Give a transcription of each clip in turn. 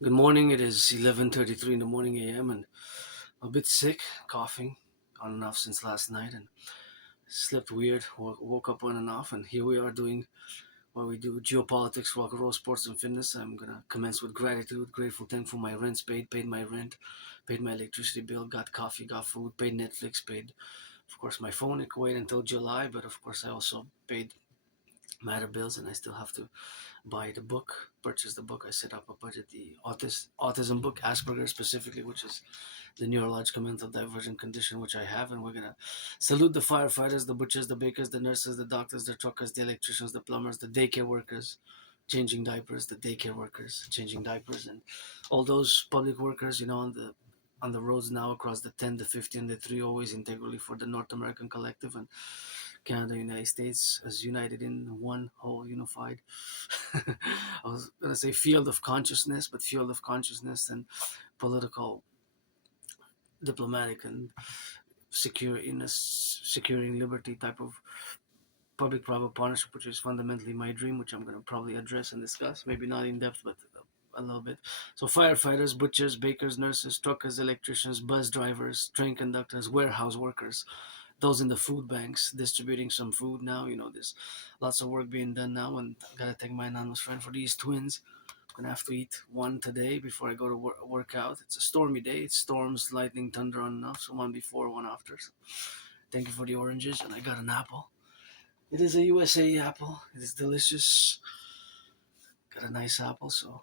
Good morning. It is 11:33 in the morning a.m. and I'm a bit sick, coughing on and off since last night, and slept weird. Woke up on and off, and here we are doing what we do: geopolitics, rock and roll, sports, and fitness. I'm gonna commence with gratitude, grateful, thankful. My rent's paid my rent, paid my electricity bill, got coffee, got food, paid Netflix, paid, of course, my phone. It could wait until July, but of course, I also paid my other bills, and I still have to buy the book, purchase the book. I set up a budget, the autism book, Asperger specifically, which is the neurological mental divergent condition which I have, and we're gonna salute the firefighters, the butchers, the bakers, the nurses, the doctors, the truckers, the electricians, the plumbers, the daycare workers, changing diapers, the daycare workers, changing diapers, and all those public workers, on the roads now across the 10, the 50, and the 3, always integrally for the North American Collective, and Canada, United States as united in one whole unified. I was gonna say field of consciousness, but field of consciousness and political, diplomatic, and securing liberty type of public-private partnership, which is fundamentally my dream, which I'm gonna probably address and discuss, maybe not in depth, but a little bit. So firefighters, butchers, bakers, nurses, truckers, electricians, bus drivers, train conductors, warehouse workers, those in the food banks distributing some food now. There's lots of work being done now, and I gotta thank my anonymous friend for these twins. I'm gonna have to eat one today before I go to work out. It's a stormy day. It's storms, lightning, thunder on and off. So one before, one after. So thank you for the oranges, and I got an apple. It is a USA apple. It is delicious. Got a nice apple, so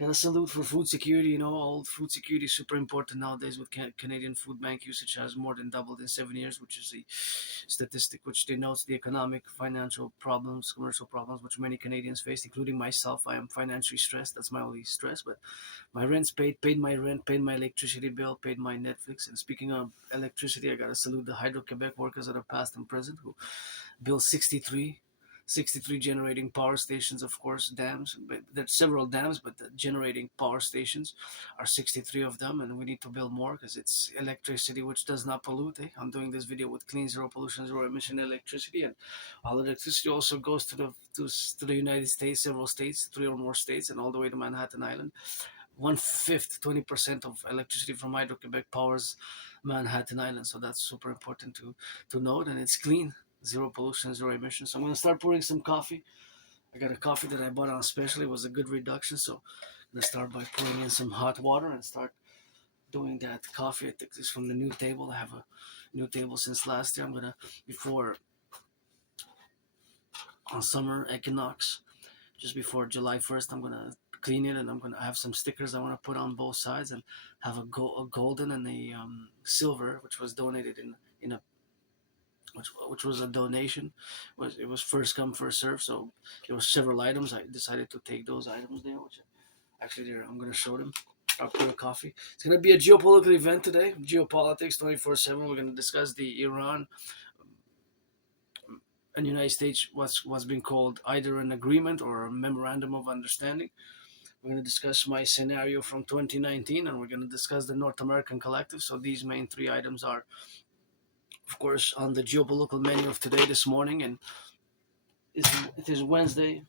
got a salute for food security. All food security is super important nowadays with Canadian food bank usage has more than doubled in 7 years, which is a statistic which denotes the economic, financial problems, commercial problems which many Canadians face, including myself. I am financially stressed. That's my only stress, but my rent's paid my rent, paid my electricity bill, paid my Netflix. And speaking of electricity, I got to salute the Hydro-Quebec workers that are past and present who built 63 generating power stations, of course, dams. But there's several dams, but the generating power stations are 63 of them, and we need to build more because it's electricity which does not pollute. I'm doing this video with clean, zero pollution, zero emission electricity, and all electricity also goes to the United States, several states, 3 or more states, and all the way to Manhattan Island. 1/5, 20% of electricity from Hydro-Quebec powers Manhattan Island, so that's super important to note, and it's clean, zero pollution, zero emissions. So I'm gonna start pouring some coffee. I got a coffee that I bought on special. It was a good reduction, so I'm gonna start by pouring in some hot water and start doing that coffee. I think this is from the new table. I have a new table since last year. I'm gonna before on summer equinox, just before July 1st. I'm gonna clean it, and I'm gonna have some stickers I want to put on both sides, and have a golden and a silver, which was donated in a which was a donation. It was first come first serve. So there was several items. I decided to take those items there, which actually there I'm gonna show them. I'll pour a coffee. It's gonna be a geopolitical event today. Geopolitics 24/7. We're gonna discuss the Iran and United States, what's been called either an agreement or a memorandum of understanding. We're going to discuss my scenario from 2019, and we're going to discuss the North American Collective. So these main three items are, of course, on the geopolitical menu of today, this morning, and it is Wednesday.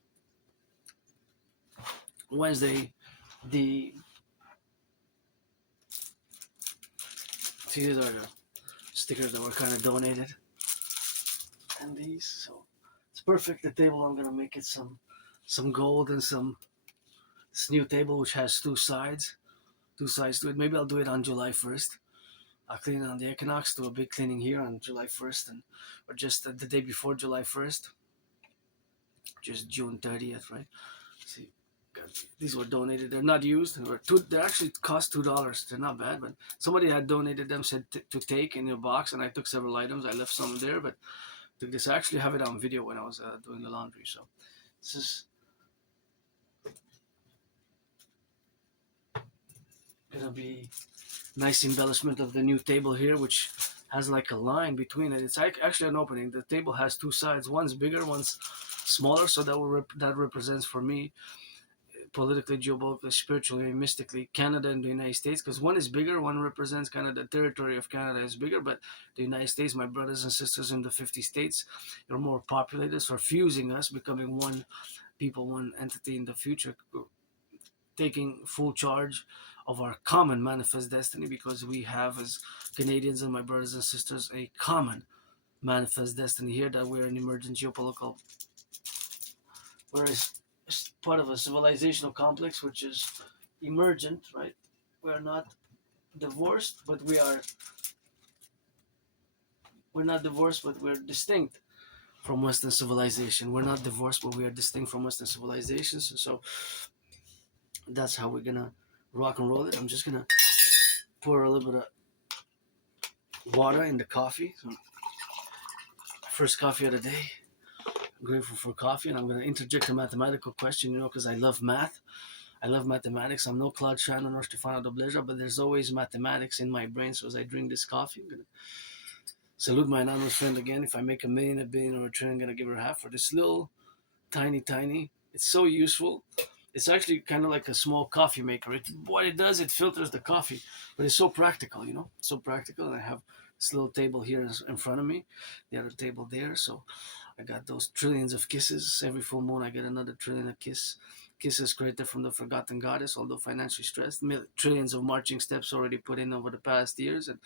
Wednesday, the see, these are the stickers that were kind of donated, and these. So it's perfect. The table, I'm going to make it some gold and some this new table which has two sides to it. Maybe I'll do it on July 1st. I'll clean on the equinox, do a big cleaning here on July 1st, and or just the day before July 1st, just June 30th, right? See, these were donated. They're not used. They actually cost $2. They're not bad, but somebody had donated them, said to take in your box, and I took several items. I left some there, but took this. I actually have it on video when I was doing the laundry. So this is gonna be nice embellishment of the new table here, which has like a line between it. It's actually an opening. The table has two sides. One's bigger, one's smaller. So that represents for me politically, geopolitically, spiritually, and mystically Canada and the United States. Because one is bigger. One represents kind of the territory of Canada is bigger, but the United States, my brothers and sisters in the 50 states, are more populated. So fusing us, becoming one people, one entity in the future taking full charge of our common manifest destiny, because we have, as Canadians and my brothers and sisters, a common manifest destiny here, that we're an emergent geopolitical, we're part of a civilizational complex which is emergent, right? We're not divorced, but we're not divorced, but we're distinct from Western civilization. We're not divorced, but we are distinct from Western civilizations. So that's how we're gonna rock and roll it. I'm just gonna pour a little bit of water in the coffee. So, first coffee of the day. I'm grateful for coffee, and I'm gonna interject a mathematical question. Because I love math. I love mathematics. I'm no Claude Shannon or Stefano Dobleja, but there's always mathematics in my brain. So as I drink this coffee, I'm gonna salute my anonymous friend again. If I make a million, a billion, or a trillion, I'm gonna give her half for this little tiny. It's so useful. It's actually kind of like a small coffee maker. What it does, it filters the coffee, but it's so practical, so practical. And I have this little table here in front of me, the other table there. So I got those trillions of kisses. Every full moon, I get another trillion of kisses created from the forgotten goddess, although financially stressed. Trillions of marching steps already put in over the past years. And,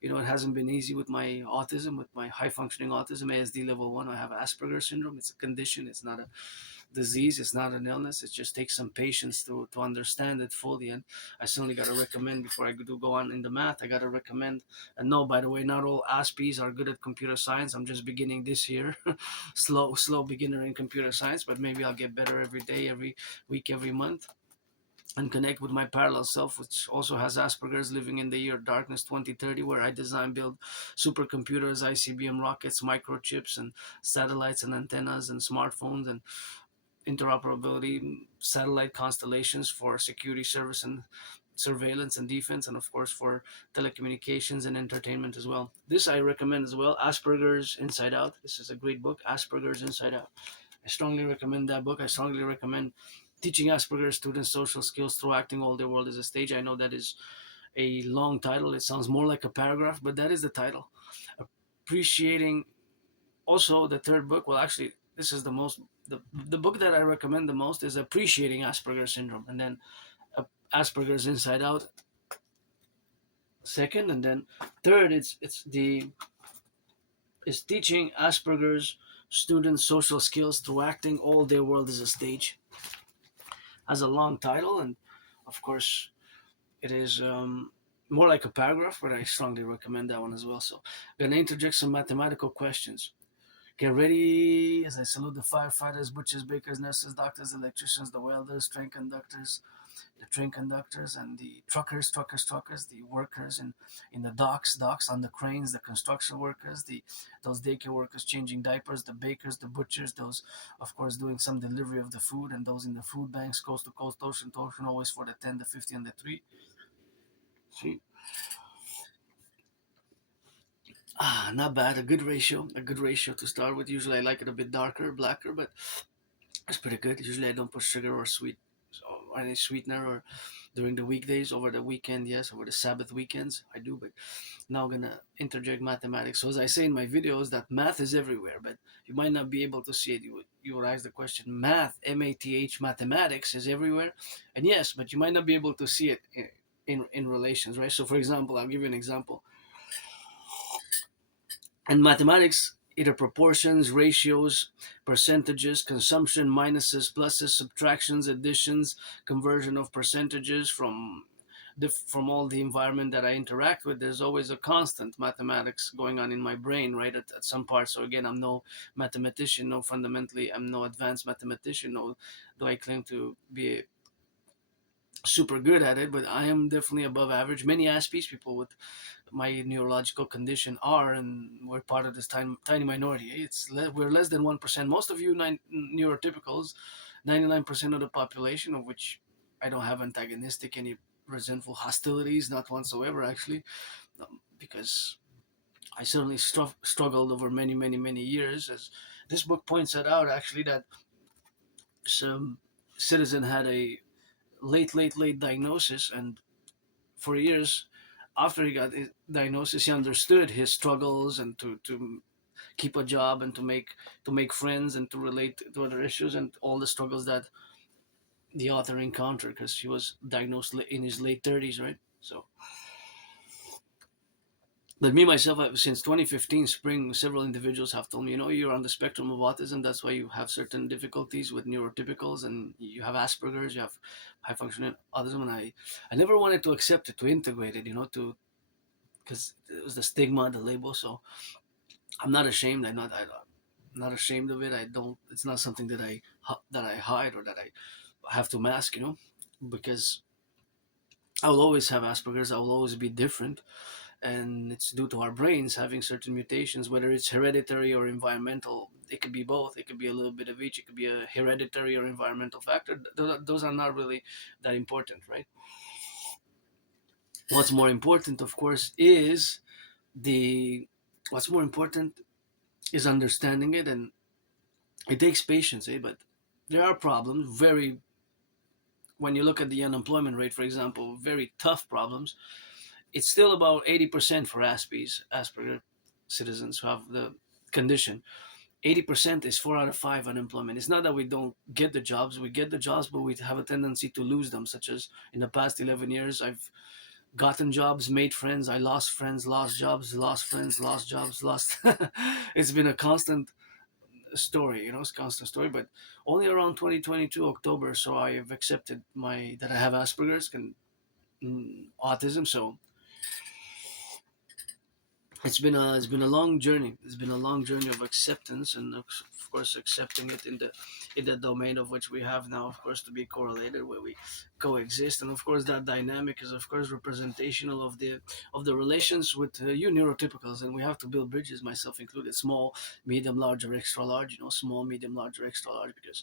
it hasn't been easy with my autism, with my high functioning autism, ASD level 1. I have Asperger's syndrome. It's a condition. It's not a disease. It's not an illness. It just takes some patience to understand it fully. And I certainly got to recommend, before I do go on in the math, I got to recommend, and no, by the way, not all Aspies are good at computer science. I'm just beginning this year. slow beginner in computer science, but maybe I'll get better every day, every week, every month, and connect with my parallel self, which also has Asperger's, living in the year darkness 2030, where I design, build supercomputers, ICBM rockets, microchips, and satellites, and antennas, and smartphones, and interoperability, satellite constellations for security service and surveillance and defense, and of course for telecommunications and entertainment as well. This I recommend as well, Asperger's Inside Out. This is a great book, Asperger's Inside Out. I strongly recommend that book. I strongly recommend Teaching Asperger's Students Social Skills Through Acting All Their World as a Stage. I know that is a long title. It sounds more like a paragraph, but that is the title. Appreciating, also the third book, well, actually, this is the book that I recommend the most is Appreciating Asperger's Syndrome, and then Asperger's Inside Out second, and then third it's Teaching Asperger's Students Social Skills Through Acting All Their World as a Stage. Has a long title, and of course it is more like a paragraph, but I strongly recommend that one as well. So I'm gonna interject some mathematical questions. Get ready as I salute the firefighters, butchers, bakers, nurses, doctors, electricians, the welders, train conductors, and the truckers, the workers in the docks, on the cranes, the construction workers, those daycare workers changing diapers, the bakers, the butchers, those, of course, doing some delivery of the food, and those in the food banks, coast to coast, ocean to ocean, always for the 10, the 50, and the 3. See? Not bad. A good ratio. To start with. Usually I like it a bit darker, blacker, but it's pretty good. Usually I don't put sugar or or any sweetener, or during the weekdays. Over the weekend, yes. Over the Sabbath weekends, I do. But now I'm gonna interject mathematics. So as I say in my videos, that math is everywhere, but you might not be able to see it. You would ask the question, math, M-A-T-H, mathematics is everywhere, and yes, but you might not be able to see it in relations, right? So for example, I'll give you an example. And mathematics, either proportions, ratios, percentages, consumption, minuses, pluses, subtractions, additions, conversion of percentages from all the environment that I interact with. There's always a constant mathematics going on in my brain, right? At some part. So again, I'm no mathematician, no fundamentally, I'm no advanced mathematician, no, though I claim to be super good at it, but I am definitely above average. Many Aspies people with my neurological condition are, and we're part of this tiny minority. We're less than 1%. Most of you neurotypicals, 99% of the population, of which I don't have antagonistic, any resentful hostilities, not whatsoever, actually, because I certainly struggled over many years. As this book points it out, actually, that some citizen had a late diagnosis, and for years after he got his diagnosis, he understood his struggles, and to keep a job, and to make friends, and to relate to other issues, and all the struggles that the author encountered, because he was diagnosed in his late 30s, right? So, but me myself, since 2015 spring, several individuals have told me, you're on the spectrum of autism. That's why you have certain difficulties with neurotypicals, and you have Asperger's, you have high functioning autism. And I never wanted to accept it, to integrate it, to because it was the stigma, the label. So I'm not ashamed. I'm not ashamed of it. I don't. It's not something that I hide or that I have to mask, because I will always have Asperger's. I will always be different, and it's due to our brains having certain mutations, whether it's hereditary or environmental. It could be both. It could be a little bit of each. It could be a hereditary or environmental factor. Those are not really that important, right? What's more important, of course, is the what's more important is understanding it, and it takes patience, but there are problems. Very When you look at the unemployment rate, for example, very tough problems. It's still about 80% for Asperger citizens who have the condition. 80% is 4 out of 5 unemployment. It's not that we don't get the jobs. We get the jobs, but we have a tendency to lose them, such as in the past 11 years, I've gotten jobs, made friends, lost jobs, lost friends, lost jobs, lost. It's been a constant story, it's a constant story, but only around 2022 October, so I have accepted my that I have Asperger's and autism. So it's been a long journey. It's been a long journey of acceptance, and of course accepting it in the domain of which we have now, of course, to be correlated, where we coexist. And of course that dynamic is of course representational of the relations with you neurotypicals, and we have to build bridges, myself included, small, medium, large, or extra large. Small, medium, large, or extra large, because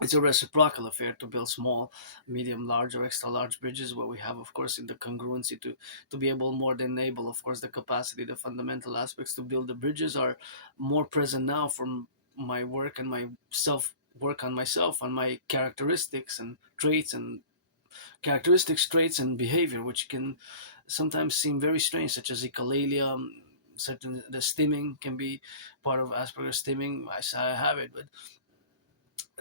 it's a reciprocal affair to build small, medium, large, or extra large bridges, where we have, of course, in the congruency to be able, more than able, of course, the capacity, the fundamental aspects to build the bridges are more present now from my work and my self work on myself, on my traits and behavior, which can sometimes seem very strange, such as echolalia. Certain the stimming can be part of Asperger's stimming. I have it, but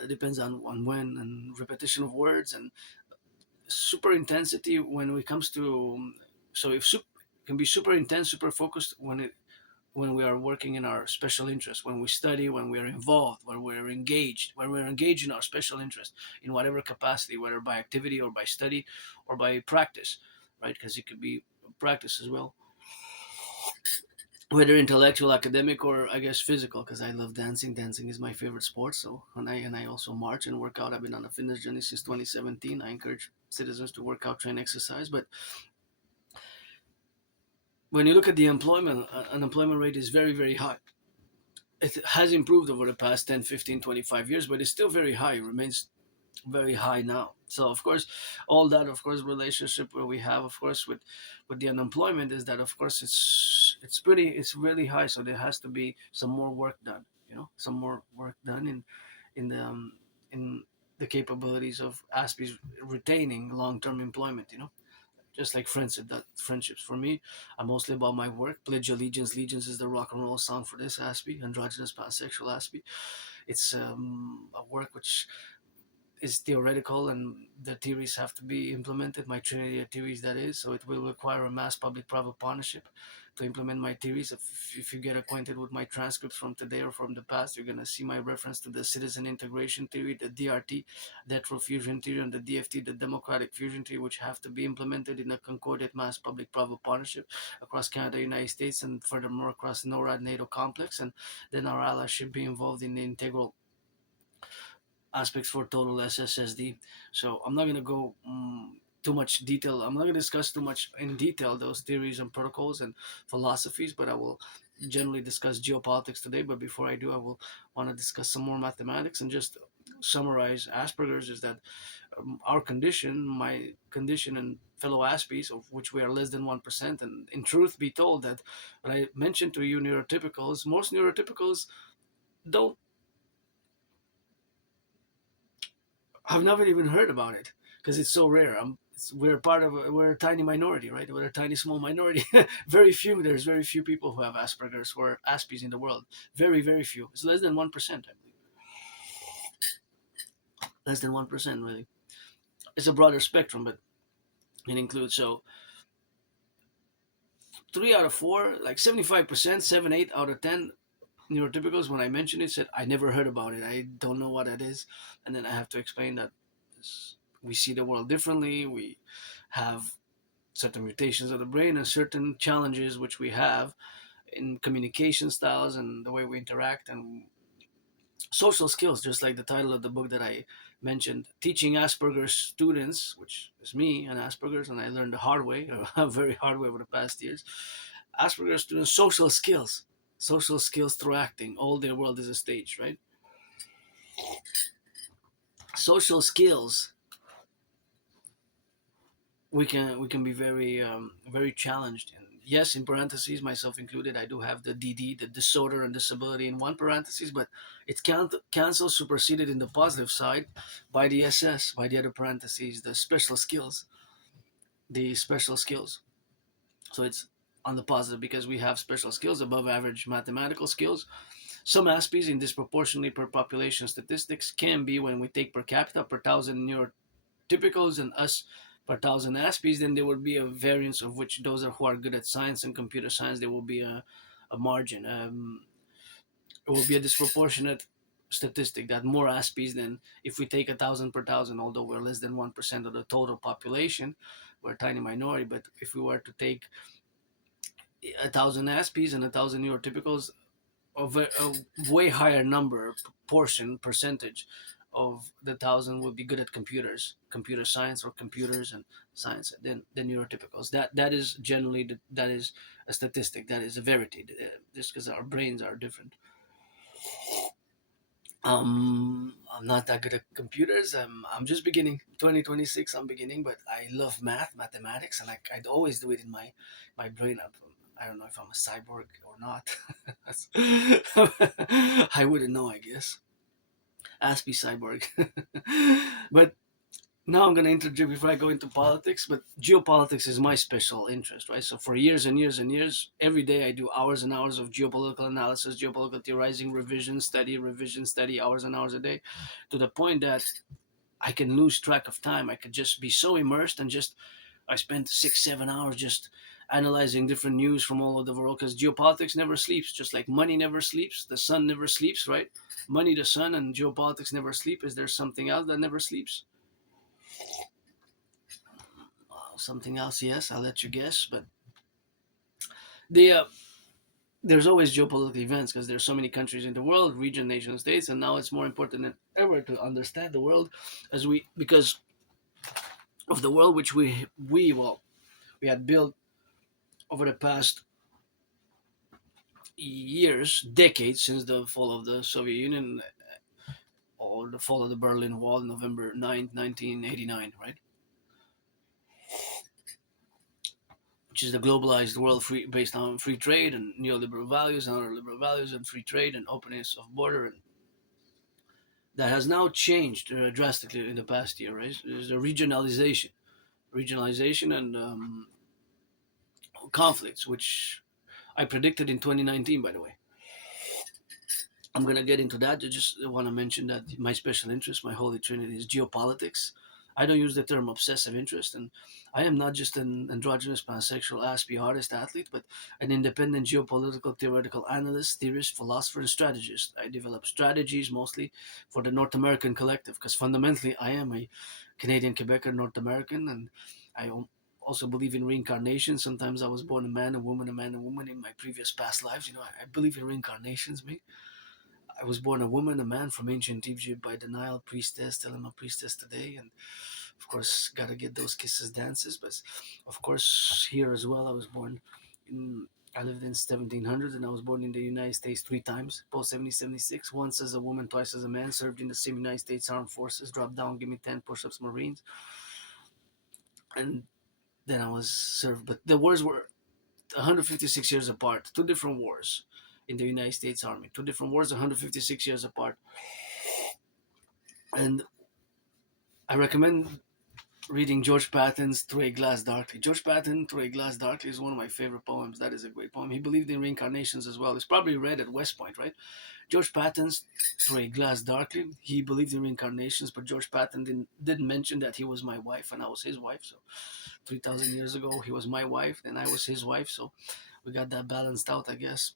it depends on when, and repetition of words, and super intensity when it comes to. So if can be super intense, super focused when we are working in our special interest, when we study, when we are involved, when we're engaged in our special interest in whatever capacity, whether by activity or by study or by practice, right? Because it could be practice as well, whether intellectual, academic, or I guess physical, because I love dancing. Dancing is my favorite sport. So and I also march and work out. I've been on a fitness journey since 2017. I encourage citizens to work out, train, exercise. But when you look at the unemployment rate is very, very high. It has improved over the past 10, 15, 25 years, but it's still very high. It remains very high now. So of course, all that, of course, relationship where we have, of course, with the unemployment is that, of course, it's really high. So there has to be some more work done. Some more work done in the capabilities of Aspie's retaining long-term employment. Just like friendships. For me, I'm mostly about my work. Pledge allegiance. Legions is the Rock&Roll song for this Aspie, androgynous pansexual Aspie. It's a work which is theoretical, and the theories have to be implemented. My trinity of theories, that is. So it will require a mass public-private partnership to implement my theories. If you get acquainted with my transcripts from today or from the past, you're going to see my reference to the citizen integration theory, the DRT, Death fusion theory, and the DFT, the democratic fusion theory, which have to be implemented in a concordant mass public-private partnership across Canada, United States, and furthermore across NORAD NATO complex. And then our allies should be involved in the integral aspects for total SSSD. So I'm not going to go too much detail. I'm not going to discuss too much in detail those theories and protocols and philosophies, but I will generally discuss geopolitics today. But before I do, I will want to discuss some more mathematics and just summarize Asperger's is that our condition, my condition, and fellow Aspies, of which we are less than 1%. And in truth be told, that what I mentioned to you, neurotypicals, most neurotypicals don't I've never even heard about it because it's so rare. We're a tiny minority, right? We're a tiny small minority. There's very few people who have Asperger's or Aspies in the world. Very, very few. It's less than 1%, I believe. less than 1%, really. It's a broader spectrum, but it includes, so 3 out of 4, like 75%, 7, 8 out of 10 neurotypicals, when I mentioned it, said I never heard about it. I don't know what that is, and then I have to explain that we see the world differently. We have certain mutations of the brain and certain challenges which we have in communication styles and the way we interact and social skills, just like the title of the book that I mentioned, teaching Asperger's students, which is me and Asperger's, and I learned the hard way, a very hard way over the past years. Asperger's students, social skills through acting. All their world is a stage, right? Social skills, we can be very challenged. And yes, in parentheses, myself included, I do have the DD, the disorder and disability, in one parentheses, but it's cancelled, superseded in the positive side by the SS, by the other parentheses, the special skills. So it's on the positive because we have special skills, above average mathematical skills. Some Aspies in disproportionately per population statistics can be, when we take per capita per thousand neurotypicals and us per thousand Aspies, then there would be a variance of which those are who are good at science and computer science. There will be a margin. It will be a disproportionate statistic that more Aspies than if we take 1,000 per thousand, although we're less than 1% of the total population, we're a tiny minority. But if we were to take 1,000 Aspies and 1,000 neurotypicals, a way higher number, portion, percentage of the 1,000 would be good at computer science or computers and science than neurotypicals. That is generally that is a statistic. That is a verity. Just because our brains are different. I'm not that good at computers. I'm just beginning. 2026, I'm beginning, but I love mathematics, and I'd always do it in my brain. I don't know if I'm a cyborg or not. I wouldn't know, I guess. Aspie cyborg. But now I'm going to introduce, before I go into politics, but geopolitics is my special interest, right? So for years and years and years, every day I do hours and hours of geopolitical analysis, geopolitical theorizing, revision study, hours and hours a day, to the point that I can lose track of time. I could just be so immersed and just, I spent 6, 7 hours just analyzing different news from all over the world, because geopolitics never sleeps, just like money never sleeps, the sun never sleeps, right? Money, the sun, and geopolitics never sleep. Is there something else that never sleeps? Something else, yes, I'll let you guess. But the there's always geopolitical events because there's so many countries in the world, region, nation states, and now it's more important than ever to understand the world, as we because of the world which we had built over the past years, decades, since the fall of the Soviet Union, or the fall of the Berlin Wall, November 9th, 1989, right? Which is the globalized world, based on free trade and neoliberal values and other liberal values and free trade and openness of border, and that has now changed drastically in the past year. Right, there's a regionalization and conflicts, which I predicted in 2019. By the way, I'm gonna get into that. I just want to mention that my special interest, my holy trinity, is geopolitics. I don't use the term obsessive interest, and I am not just an androgynous pansexual Aspie artist athlete, but an independent geopolitical theoretical analyst, theorist, philosopher, and strategist. I develop strategies mostly for the North American collective, because fundamentally I am a Canadian Quebecer North American, and I also believe in reincarnation. Sometimes I was born a man, a woman, a man, a woman in my previous past lives. I believe in reincarnations, me. I was born a woman, a man from ancient Egypt by the Nile priestess, still I'm a priestess today, and of course, gotta get those kisses dances. But of course, here as well, I was born in. I lived in 1700s, and I was born in the United States 3 times, post 1776. Once as a woman, twice as a man. Served in the same United States Armed Forces. Dropped down, give me 10 push-ups, Marines, and then I was served. But the wars were 156 years apart. Two different wars in the United States Army. Two different wars, 156 years apart. And I recommend reading George Patton's Through a Glass Darkly. George Patton, Through a Glass Darkly is one of my favorite poems. That is a great poem. He believed in reincarnations as well. It's probably read at West Point, right? George Patton's Through a Glass Darkly. He believed in reincarnations, but George Patton didn't mention that he was my wife and I was his wife. So 3,000 years ago, he was my wife and I was his wife. So we got that balanced out, I guess.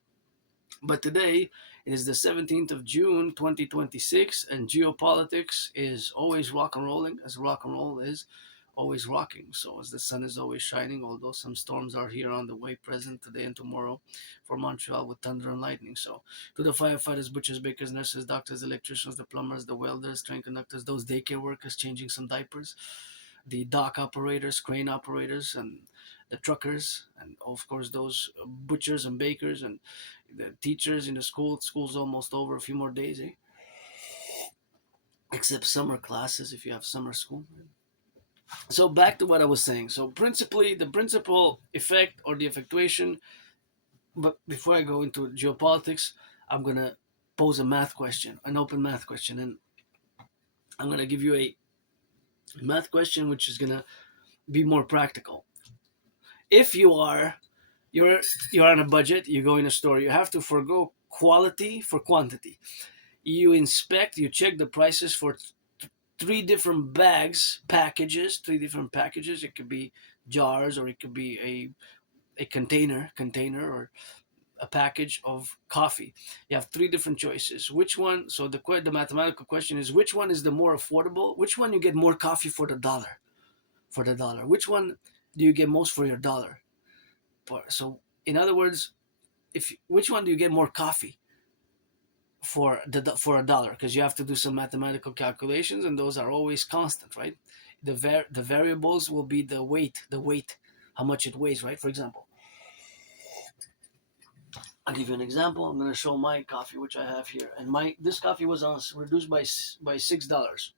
But today, it is the 17th of June, 2026, and geopolitics is always rock and rolling, as rock and roll is always rocking. So, as the sun is always shining, although some storms are here on the way present today and tomorrow for Montreal with thunder and lightning. So, to the firefighters, butchers, bakers, nurses, doctors, electricians, the plumbers, the welders, train conductors, those daycare workers changing some diapers, the dock operators, crane operators, and the truckers, and of course those butchers and bakers and the teachers in the school. School's almost over, a few more days, eh? Except summer classes if you have summer school. So back to what I was saying. So principally, the principal effect or the effectuation. But before I go into geopolitics, I'm gonna pose a math question, an open math question, and I'm gonna give you a math question which is gonna be more practical. If you're you're on a budget, you go in a store, you have to forego quality for quantity. You inspect, you check the prices for three different packages, three different packages. It could be jars or it could be a container or a package of coffee. You have three different choices. Which one? So the mathematical question is which one is the more affordable? Which one you get more coffee for the dollar? For the dollar. Which one do you get most for your dollar? So in other words, if which one do you get more coffee for a dollar? Because you have to do some mathematical calculations, and those are always constant, right? The variables will be the weight, how much it weighs, right? For example, I'll give you an example. I'm going to show my coffee, which I have here, and this coffee was reduced by $6.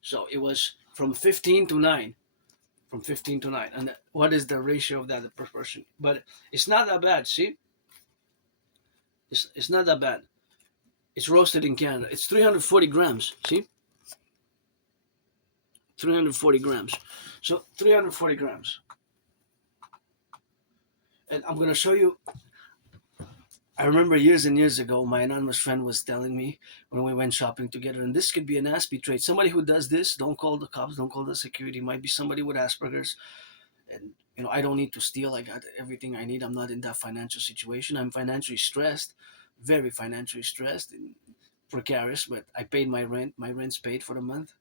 So it was from 15 to 9. From 15 to 9. And what is the ratio of that, the proportion? But it's not that bad, see? It's not that bad. It's roasted in Canada. It's 340 grams, see? 340 grams. So 340 grams. And I'm going to show you. I remember years and years ago, my anonymous friend was telling me when we went shopping together, and this could be an Aspie trait. Somebody who does this, don't call the cops, don't call the security. It might be somebody with Asperger's. And, I don't need to steal. I got everything I need. I'm not in that financial situation. I'm financially stressed, very financially stressed and precarious, but I paid my rent. My rent's paid for the month.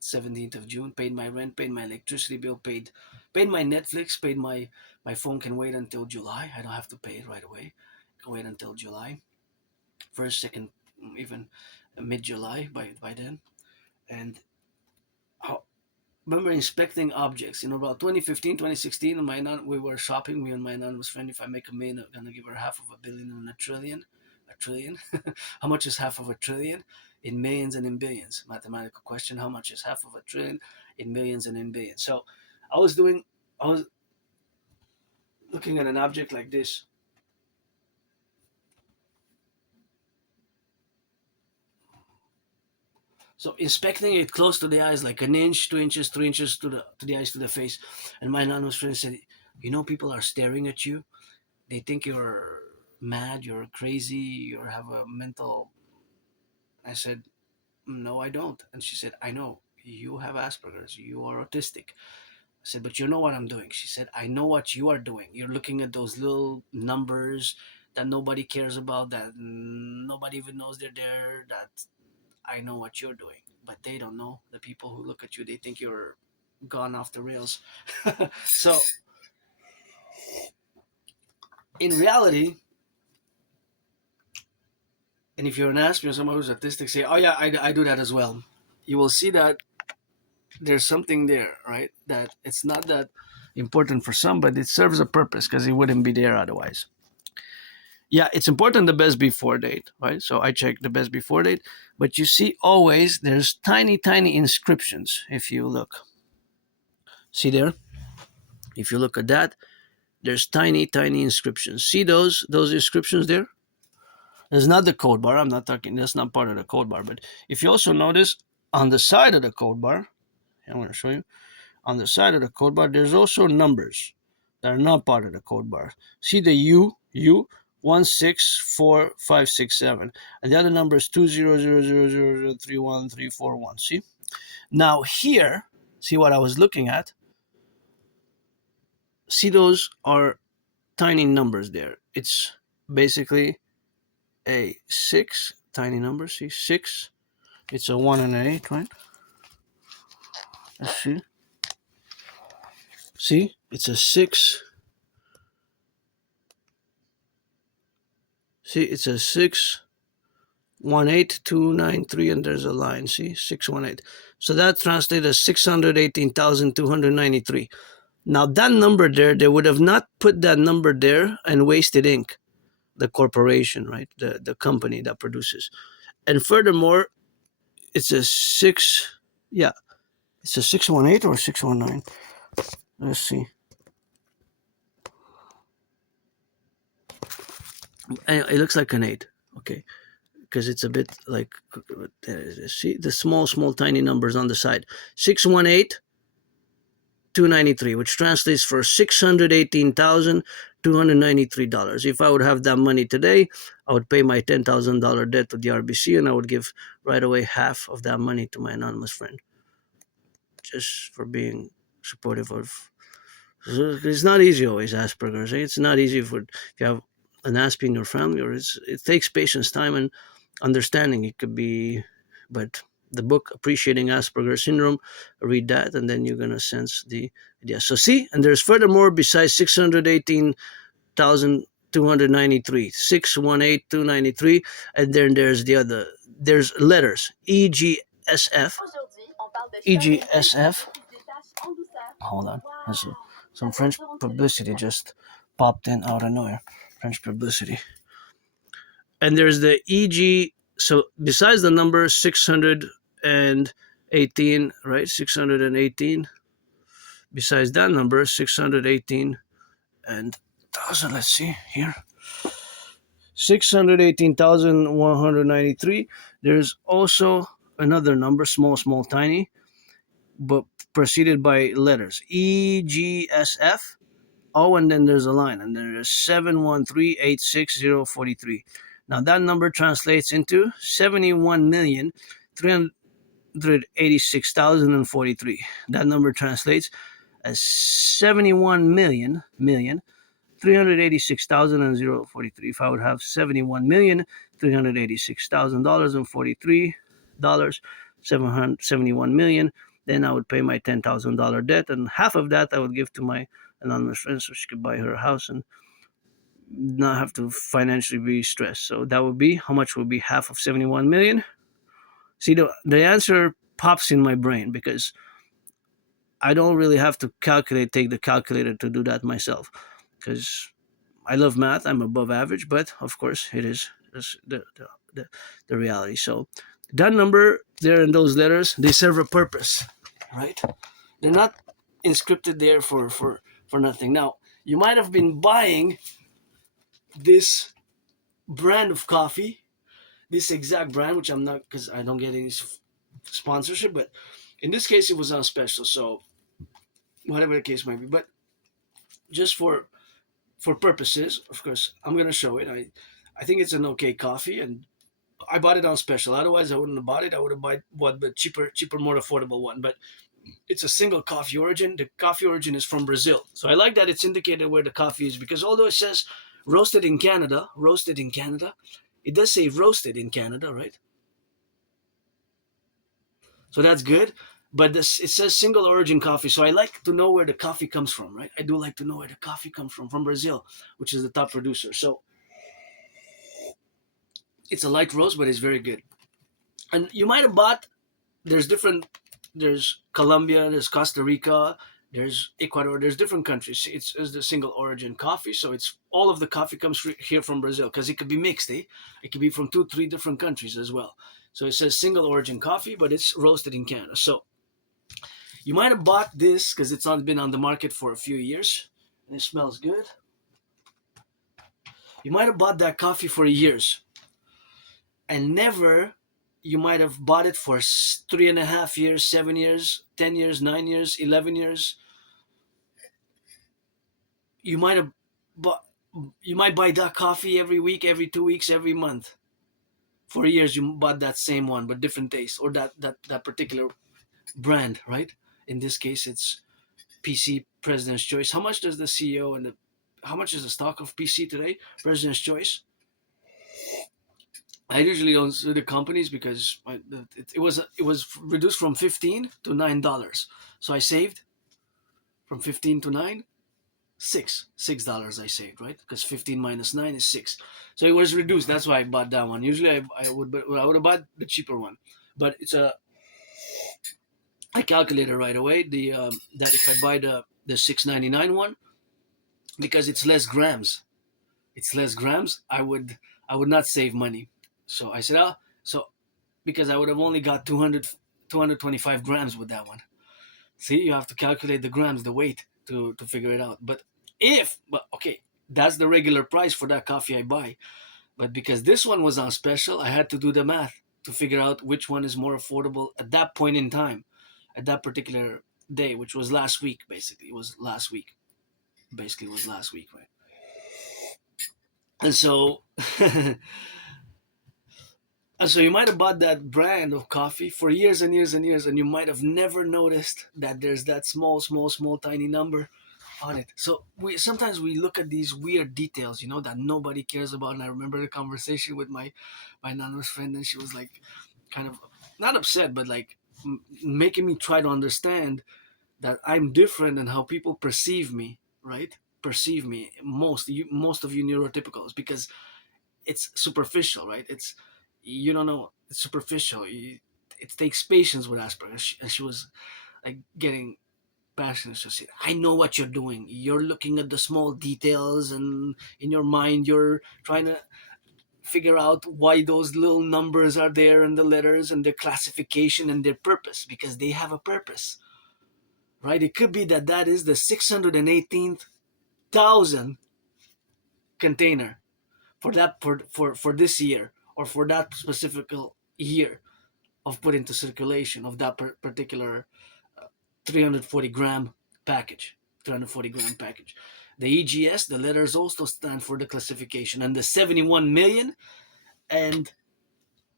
17th of June, paid my rent, paid my electricity bill, paid my Netflix, paid my phone can wait until July. I don't have to pay it right away. I can wait until July, first, second, even mid-July by then. And I remember inspecting objects. About 2015, 2016, we were shopping. Me and my anonymous friend. If I make a million, I'm gonna give her half of a billion and a trillion. A trillion. How much is half of a trillion? In millions and in billions. Mathematical question. How much is half of a trillion in millions and in billions? So I was looking at an object like this. So inspecting it close to the eyes, like an inch, 2 inches, 3 inches to the eyes, to the face. And my anonymous friend said, people are staring at you. They think you're mad, you're crazy, you have a mental. I said, no, I don't. And she said, I know. You have Asperger's. You are autistic. I said, but you know what I'm doing. She said, I know what you are doing. You're looking at those little numbers that nobody cares about, that nobody even knows they're there, that I know what you're doing. But they don't know. The people who look at you, they think you're gone off the rails. So, in reality, and if you're an Aspie or someone who's autistic, say, oh yeah, I do that as well. You will see that there's something there, right? That it's not that important for some, but it serves a purpose because it wouldn't be there otherwise. Yeah, it's important the best before date, right? So I check the best before date, but you see always there's tiny, tiny inscriptions if you look. See there? If you look at that, there's tiny, tiny inscriptions. See those inscriptions there? There's not the code bar. I'm not talking, that's not part of the code bar. But if you also notice on the side of the code bar, I'm going to show you. On the side of the code bar, there's also numbers that are not part of the code bar. See the U 1645667, and the other number is 20000031341. See? Now here, see what I was looking at? See, those are tiny numbers there. It's basically a 6, tiny number, see? 6. It's a 1 and an 8, right? Let's see. See? It's a 6. See, it's a 618293, and there's a line. See, 618. So that translates as 618,293. Now that number there, they would have not put that number there and wasted ink, the corporation, right? The company that produces. And furthermore, it's a 6. Yeah, it's a 618 or 619. Let's see. It looks like an 8. Okay. Because it's a bit like, see the small, tiny numbers on the side. 618,293, which translates for $618,293. If I would have that money today, I would pay my $10,000 debt to the RBC, and I would give right away half of that money to my anonymous friend, just for being supportive of. It's not easy always, Asperger's. It's not easy if you have an Aspie in your family, or it takes patience, time, and understanding. It could be, but the book Appreciating Asperger's Syndrome, read that, and then you're gonna sense the idea. So see, and there's furthermore besides 618,293, 618,293, and then there's the other. There's letters EGSF. EGSF. Hold on, some French publicity just popped in out of nowhere. French publicity. And there's the EG. So besides the number 618, right? 618. Besides that number, 618 and 1,000. Let's see here. 618,193. There's also another number, small, tiny, but preceded by letters EGSF. Oh, and then there's a line, and there's 713,860,43. Now that number translates into 71,386,043. That number translates as 71,386,043. If I would have $71,386,043, 71 million, then I would pay my $10,000 debt, and half of that I would give to my anonymous friend so she could buy her house and not have to financially be stressed. So that would be, how much would be half of 71 million? See, the answer pops in my brain because I don't really have to take the calculator to do that myself, because I love math. I'm above average, but of course it is the reality. So that number there and those letters, they serve a purpose, right? They're not inscripted there for nothing. Now, you might have been buying this brand of coffee, this exact brand, which I'm not, because I don't get any sponsorship, but in this case it was on special, so whatever the case might be. But just for purposes, of course, I'm going to show it. I think it's an okay coffee, and I bought it on special. Otherwise, I wouldn't have bought it. I would have bought the cheaper, more affordable one. But it's a single coffee origin. The coffee origin is from Brazil. So I like that it's indicated where the coffee is, because although it says roasted in Canada, it does say roasted in Canada, right? So that's good. But it says single origin coffee. So I like to know where the coffee comes from, right? I do like to know where the coffee comes from Brazil, which is the top producer. So it's a light roast, but it's very good. And you might have bought, there's Colombia, there's Costa Rica, there's Ecuador, there's different countries. It's the single origin coffee. So it's all of the coffee comes here from Brazil, because it could be mixed, eh? It could be from 2-3 different countries as well. So it says single origin coffee, but it's roasted in Canada. So you might have bought this because it's been on the market for a few years and it smells good. You might have bought that coffee for years and never you might have bought it for 3.5 years, 7 years, 10 years, 9 years, 11 years. You might have bought. You might buy that coffee every week, every 2 weeks, every month. For years, you bought that same one, but different taste, or that particular brand, right? In this case, it's PC President's Choice. How much does the CEO and the how much is the stock of PC today? President's Choice. I usually don't sue the companies because it was reduced from $15 to $9, so I saved from 15 to 9. $6 I saved, right? Because 15 minus 9 is 6, so it was reduced. That's why I bought that one. Usually I would have bought the cheaper one, but I calculated right away that if I buy the 6.99 one, because it's less grams, I would not save money. So I said, so because I would have only got 225 grams with that one. See, you have to calculate the grams, the weight to figure it out. But okay, that's the regular price for that coffee I buy. But because this one was on special, I had to do the math to figure out which one is more affordable at that point in time, at that particular day, which was last week. Basically, it was last week. Basically, it was last week, right? And so, and so you might have bought that brand of coffee for years and years and years, and you might have never noticed that there's that small, small, small, tiny number on it. So we sometimes we look at these weird details, that nobody cares about. And I remember the conversation with my nana's friend, and she was like, kind of not upset, but like making me try to understand that I'm different and how people perceive me, right? Perceive me most of you neurotypicals, because it's superficial, right? It's you don't know, it's superficial. It takes patience with Asperger's. And she was like getting passionate. She said, I know what you're doing. You're looking at the small details, and in your mind, you're trying to figure out why those little numbers are there, and the letters and their classification and their purpose, because they have a purpose, right? It could be that is the 618,000 container for this year, or for that specific year of put into circulation of that particular 340 gram package. 340 gram package. The EGS, the letters also stand for the classification, and the 71 million and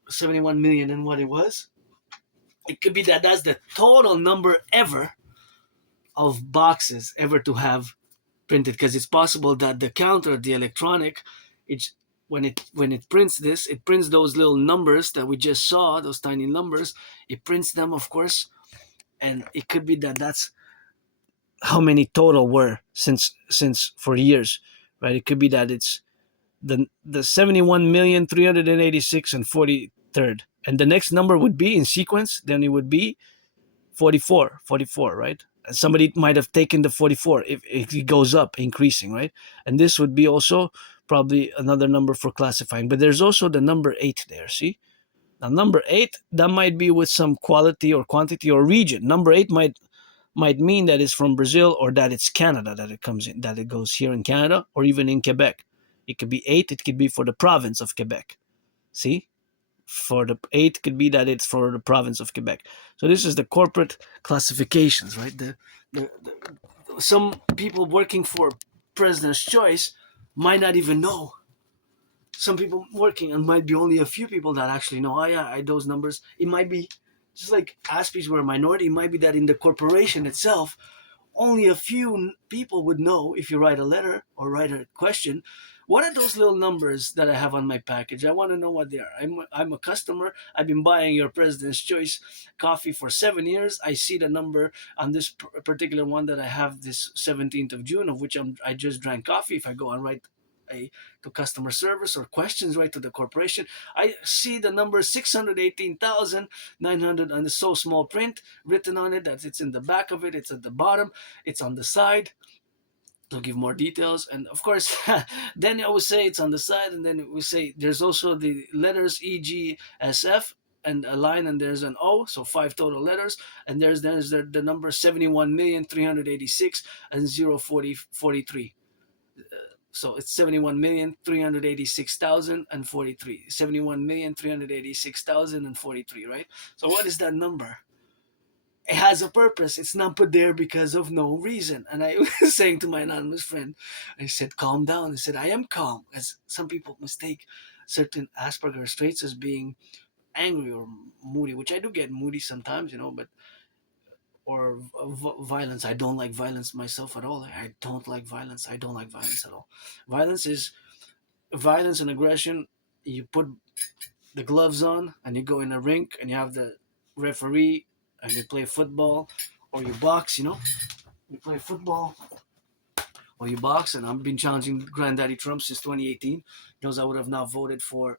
71 million and what it was. It could be that's the total number ever of boxes ever to have printed, because it's possible that the counter, the electronic, it's when it prints this, it prints those little numbers that we just saw, those tiny numbers. It prints them, of course, and it could be that's how many total were since for years, right? It could be that it's the 71,386 and 43rd, and the next number would be in sequence. Then it would be 44, right? And somebody might have taken the 44 if it goes up, increasing, right? And this would be also probably another number for classifying. But there's also the number 8 there. See, now number 8, that might be with some quality or quantity or region. Number 8 might mean that it's from Brazil, or that it's Canada, that it comes in, that it goes here in Canada, or even in Quebec. It could be 8. It could be for the province of Quebec. See, for the 8 could be that it's for the province of Quebec. So this is the corporate classifications, right? Some people working for President's Choice might not even know. Some people working, and might be only a few people that actually know. Oh yeah, those numbers. It might be just like Aspies were a minority. It might be that in the corporation itself, only a few people would know. If you write a letter or write a question, what are those little numbers that I have on my package? I want to know what they are. I'm a customer. I've been buying your President's Choice coffee for 7 years. I see the number on this particular one that I have this 17th of June, of which I just drank coffee. If I go and write to customer service or questions right to the corporation, I see the number 618,900 on the so small print written on it, that it's in the back of it, it's at the bottom, it's on the side to give more details. And of course, then I would say it's on the side, and then we say there's also the letters EGSF and a line, and there's an O, so 5 total letters, and there's the number 71,386 and 043. So it's 71,386,043. 71,386,043, right? So what is that number? It has a purpose. It's not put there because of no reason. And I was saying to my anonymous friend, I said, calm down. I said, I am calm. As some people mistake certain Asperger's traits as being angry or moody, which I do get moody sometimes, but or violence. I don't like violence myself at all. I don't like violence. I don't like violence at all. Violence is violence and aggression. You put the gloves on and you go in a rink and you have the referee and you play football or you box. You play football or you box. And I've been challenging Granddaddy Trump since 2018. He knows I would have not voted for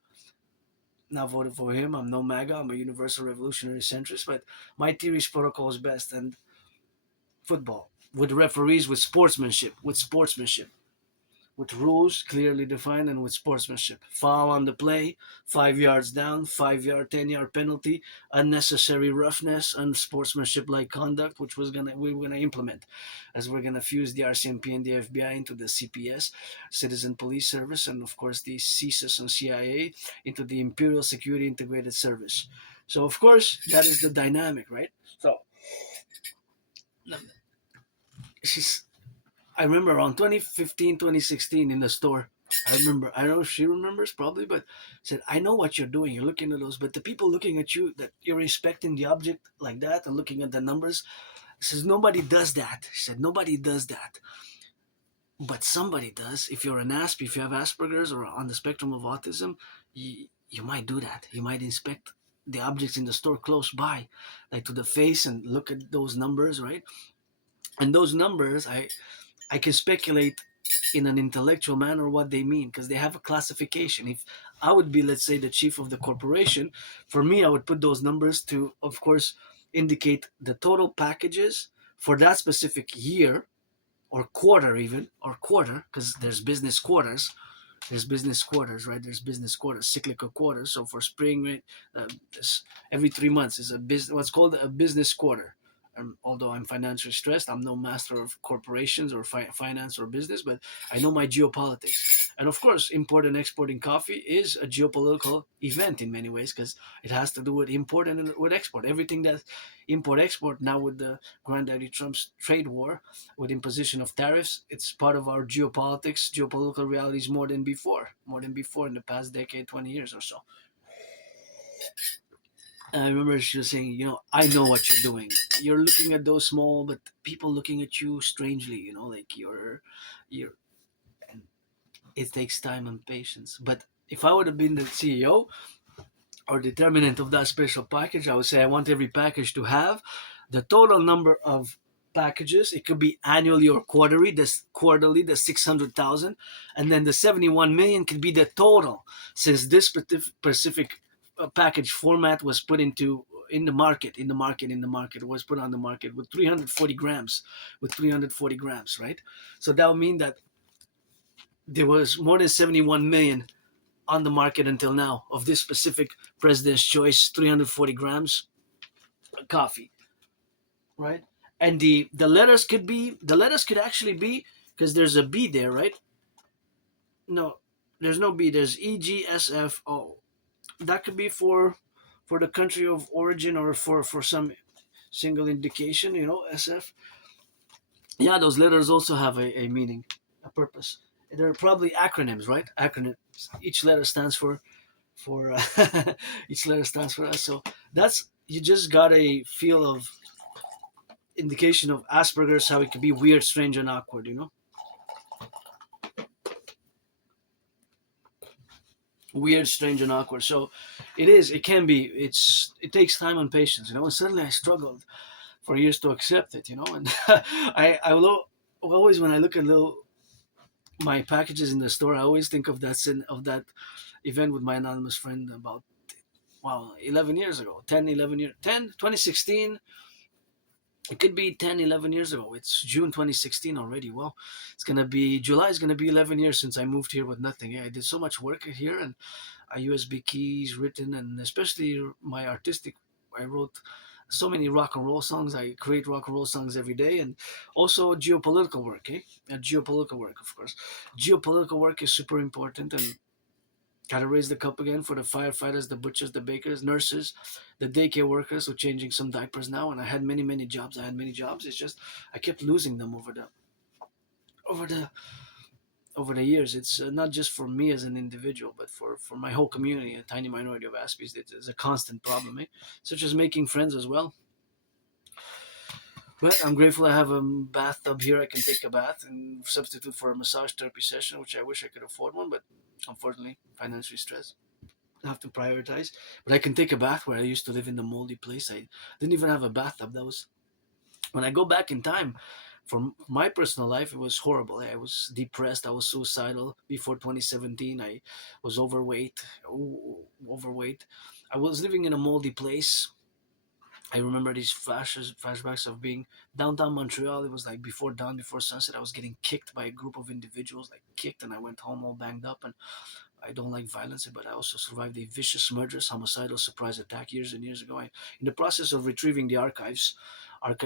him. I'm no MAGA. I'm a universal revolutionary centrist. But my theory is protocol is best. And football with referees, with rules clearly defined, and with sportsmanship. Foul on the play, 5 yards down, 5 yard, 10 yard penalty, unnecessary roughness, unsportsmanship like conduct, which we were gonna implement, as we're gonna fuse the RCMP and the FBI into the CPS, Citizen Police Service, and of course the CSIS and CIA into the Imperial Security Integrated Service. So of course that is the dynamic, right? So she's I remember around 2015, 2016 in the store. I remember, I don't know if she remembers probably, but said, I know what you're doing. You're looking at those, but the people looking at you, that you're inspecting the object like that and looking at the numbers, says, nobody does that. She said, nobody does that. But somebody does. If you're an Aspie, if you have Asperger's or on the spectrum of autism, you might do that. You might inspect the objects in the store close by, like to the face, and look at those numbers, right? And those numbers, I can speculate in an intellectual manner what they mean because they have a classification. If I would be, let's say, the chief of the corporation, for me, I would put those numbers to, of course, indicate the total packages for that specific year or quarter, even, or quarter, because there's business quarters. There's business quarters, right? There's business quarters, cyclical quarters. So for spring, right, every 3 months is what's called a business quarter. Although I'm financially stressed, I'm no master of corporations or finance or business, but I know my geopolitics. And of course, import and exporting coffee is a geopolitical event in many ways because it has to do with import and with export. Everything that import export now with the Granddaddy Trump's trade war, with imposition of tariffs, it's part of our geopolitics, geopolitical realities more than before in the past decade, 20 years or so. And I remember she was saying, I know what you're doing. You're looking at those small, but people looking at you strangely, like you're, and it takes time and patience. But if I would have been the CEO or determinant of that special package, I would say I want every package to have the total number of packages. It could be annually or quarterly. The 600,000, and then the 71 million could be the total. Since this specific package format was put in the market, it was put on the market with 340 grams, right? So that would mean that there was more than 71 million on the market until now of this specific President's Choice 340 grams coffee, right? And the letters could actually be, because there's a B there, right? No, there's no B. There's EGSFO. That could be for the country of origin or for some single indication, SF. Yeah, those letters also have a meaning, a purpose. They're probably acronyms, right? Acronyms. Each letter stands for each letter stands for us. So that's, you just got a feel of indication of Asperger's, how it could be weird, strange, and awkward. Weird, strange, and awkward. So it can be. It takes time and patience. And suddenly I struggled for years to accept it. And I will always, when I look at my packages in the store, I always think of that event with my anonymous friend about 11 years ago, 2016. It could be 10, 11 years ago. It's June 2016 already. Well, July is going to be 11 years since I moved here with nothing. Yeah, I did so much work here, and USB keys written, and especially my artistic, I wrote so many rock and roll songs. I create rock and roll songs every day, and also geopolitical work. Geopolitical work, of course. Geopolitical work is super important, and gotta raise the cup again for the firefighters, the butchers, the bakers, nurses, the daycare workers who are changing some diapers now. And I had many jobs. I had many jobs. It's just I kept losing them over the over the years. It's not just for me as an individual, but for my whole community, a tiny minority of Aspies. It's a constant problem, such as making friends as well. But I'm grateful I have a bathtub here. I can take a bath and substitute for a massage therapy session, which I wish I could afford one, but unfortunately, financially stressed. I have to prioritize. But I can take a bath where I used to live in the moldy place. I didn't even have a bathtub. That was when I go back in time. For my personal life, it was horrible. I was depressed. I was suicidal before 2017. I was overweight. I was living in a moldy place. I remember these flashbacks of being downtown Montreal. It was like before dawn, before sunset. I was getting kicked by a group of individuals, like kicked, and I went home all banged up. And I don't like violence, but I also survived a vicious murderous homicidal surprise attack years and years ago. In the process of retrieving the archives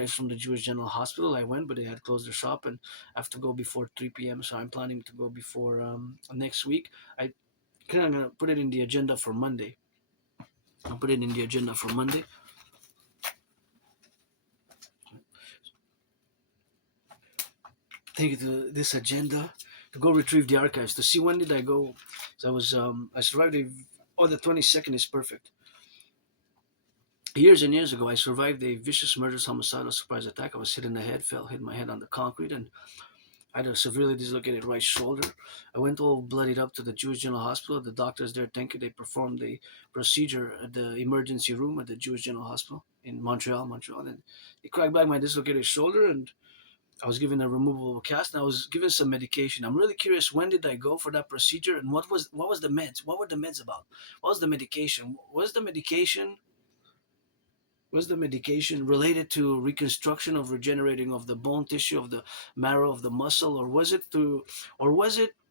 from the Jewish General Hospital, I went, but they had closed their shop, and I have to go before 3 p.m. So I'm planning to go before next week. I kind of gonna put it in the agenda for Monday. I'll put it in the agenda for Monday. Take it to this agenda to go retrieve the archives to see when did I go. So I survived the 22nd is perfect. Years and years ago, I survived a vicious murderous homicidal surprise attack. I was hit in the head, hit my head on the concrete, and I had a severely dislocated right shoulder. I went all bloodied up to the Jewish General Hospital. The doctors there, thank you, they performed the procedure at the emergency room at the Jewish General Hospital in Montreal. And they cracked back my dislocated shoulder, and I was given a removable cast, and I was given some medication. I'm really curious, when did I go for that procedure, and what was the meds? What were the meds about? What was the medication? Was the medication related to reconstruction of regenerating of the bone tissue of the marrow of the muscle, or was it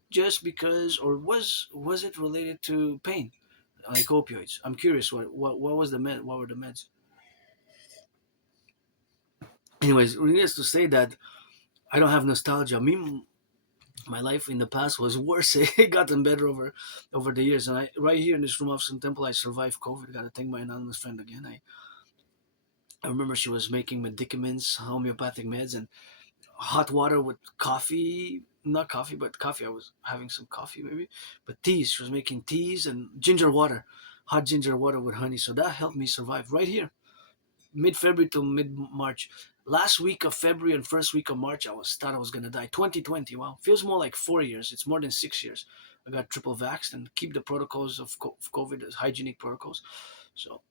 just because, or was it related to pain, like opioids? I'm curious. What was the med? What were the meds? Anyways, needless to say that I don't have nostalgia. My life in the past was worse. It gotten better over the years. And I right here in this room of some temple, I survived COVID. Got to thank my anonymous friend again. I remember she was making medicaments, homeopathic meds, and hot water with coffee. Not coffee, but coffee. I was having some coffee maybe, but teas. She was making teas and ginger water, hot ginger water with honey. So that helped me survive right here, mid February to mid March. Last week of February and first week of March, thought I was gonna die. 2020, wow, feels more like 4 years. It's more than 6 years. I got triple vaxxed and keep the protocols of COVID as hygienic protocols. So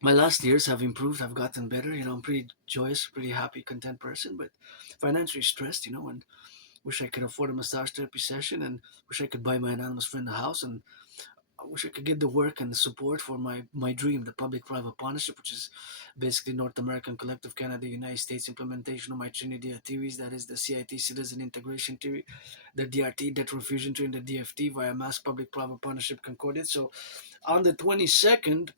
my last years have improved. I've gotten better. I'm pretty joyous, pretty happy, content person, but financially stressed. And wish I could afford a massage therapy session, and wish I could buy my anonymous friend a house, and I wish I could get the work and the support for my dream, the public-private partnership, which is basically North American Collective Canada, United States implementation of my Trinity theories. That is the CIT citizen integration theory, the DRT debt refusion theory, and the DFT via mass public-private partnership concordate. So on the 22nd,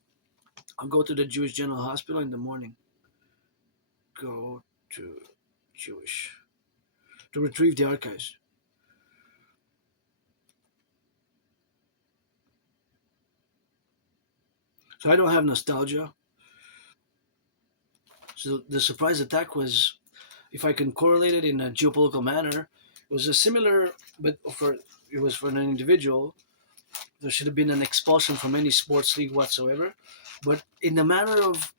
I'll go to the Jewish General Hospital in the morning. Go to Jewish to retrieve the archives. So I don't have nostalgia. So the surprise attack was, if I can correlate it in a geopolitical manner, it was a similar, but it was for an individual. There should have been an expulsion from any sports league whatsoever. But in the manner of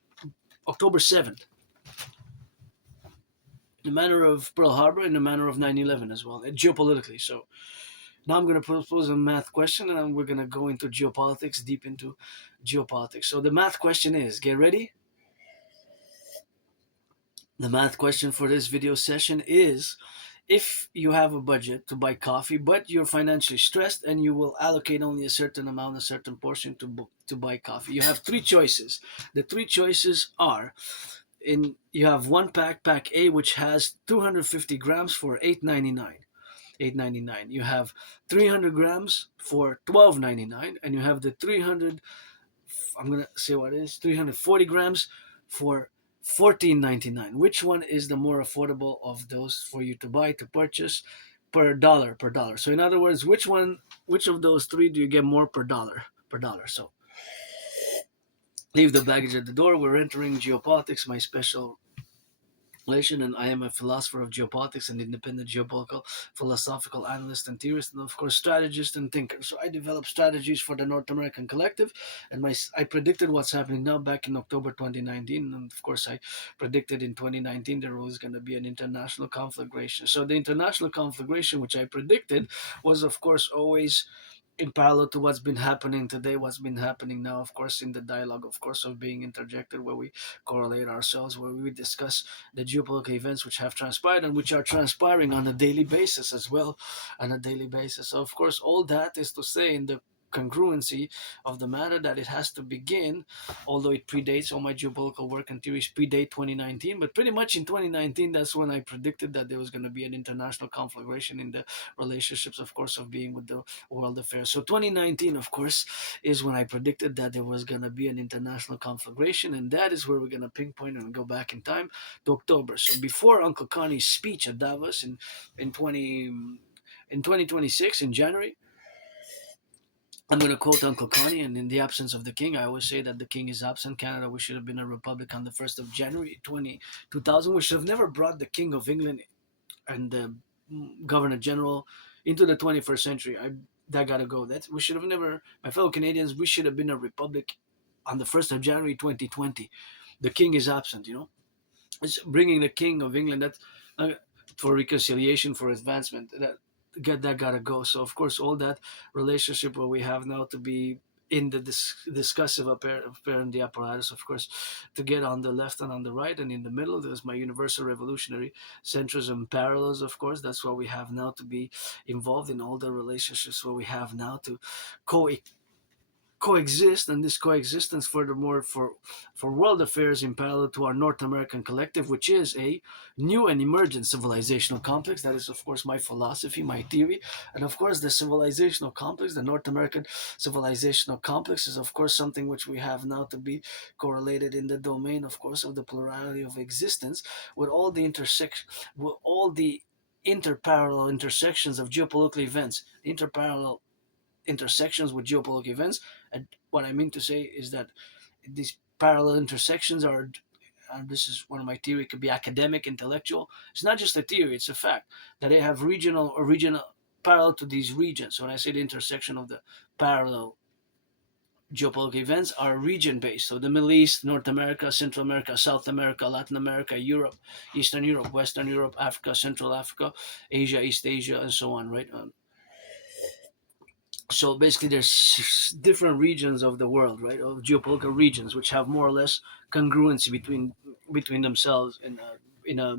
October 7th, in the manner of Pearl Harbor, in the manner of 9/11 as well, geopolitically. So now I'm going to propose a math question, and then we're going to go into geopolitics, deep into geopolitics. So the math question is, get ready. The math question for this video session is, if you have a budget to buy coffee, but you're financially stressed and you will allocate only a certain amount, a certain portion to buy coffee, you have three choices. The three choices are, you have one pack A, which has 250 grams for $8.99. You have 300 grams for $12.99, and you have the 300 I'm gonna say what it is, 340 grams for 14.99. Which one is the more affordable of those for you to buy, to purchase, per dollar? So in other words, which of those three do you get more per dollar? So leave the baggage at the door. We're entering Geopolitics, my special relation, and I am a philosopher of geopolitics and independent geopolitical philosophical analyst and theorist, and of course strategist and thinker. So I develop strategies for the North American Collective, and I predicted what's happening now back in October 2019, and of course I predicted in 2019 there was going to be an international conflagration. So the international conflagration, which I predicted, was of course always in parallel to what's been happening today, what's been happening now, of course, in the dialogue, of course, of being interjected, where we correlate ourselves, where we discuss the geopolitical events which have transpired and which are transpiring on a daily basis as well, on a daily basis. So, of course, all that is to say in the congruency of the matter that it has to begin, although it predates, all my geopolitical work and theories predate 2019, but pretty much in 2019 that's when I predicted that there was going to be an international conflagration in the relationships, of course, of being with the world affairs. So 2019, of course, is when I predicted that there was going to be an international conflagration, and that is where we're going to pinpoint and go back in time to October. So before Uncle Connie's speech at Davos in 2026 in January, I'm going to quote Uncle Connie, and in the absence of the king, I always say that the king is absent. Canada, we should have been a republic on the 1st of January 2000. We should have never brought the King of England and the Governor General into the 21st century. That got to go. We should have never, my fellow Canadians, we should have been a republic on the 1st of January 2020. The king is absent, It's bringing the King of England, that for reconciliation, for advancement, that gotta go. So of course, all that relationship what we have now to be in the discussive affair in the apparatus, of course, to get on the left and on the right, and in the middle there's my universal revolutionary centrism parallels. Of course, that's what we have now to be involved in all the relationships what we have now to co coexist, and this coexistence furthermore for world affairs in parallel to our North American Collective, which is a new and emergent civilizational complex. That is of course my philosophy, my theory, and of course the civilizational complex, the North American civilizational complex, is of course something which we have now to be correlated in the domain, of course, of the plurality of existence, with all the interparallel intersections of geopolitical events, interparallel intersections with geopolitical events. And what I mean to say is that these parallel intersections are, this is one of my theory, could be academic, intellectual. It's not just a theory, it's a fact that they have regional parallel to these regions. So when I say the intersection of the parallel geopolitical events are region based. So the Middle East, North America, Central America, South America, Latin America, Europe, Eastern Europe, Western Europe, Africa, Central Africa, Asia, East Asia, and so on, right? So basically there's different regions of the world, right, of geopolitical regions, which have more or less congruency between themselves in a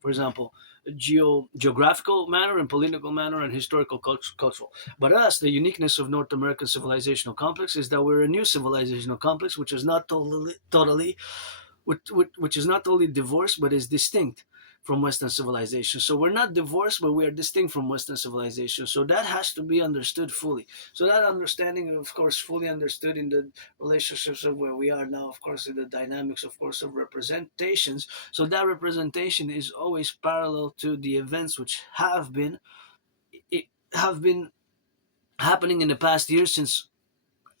for example geographical manner and political manner and historical cultural. But us, the uniqueness of North American civilizational complex is that we're a new civilizational complex which is not totally which is not totally divorced but is distinct from Western civilization. So we're not divorced, but we are distinct from Western civilization. So that has to be understood fully. So that understanding, of course, fully understood in the relationships of where we are now, of course, in the dynamics, of course, of representations. So that representation is always parallel to the events which have been happening in the past years, since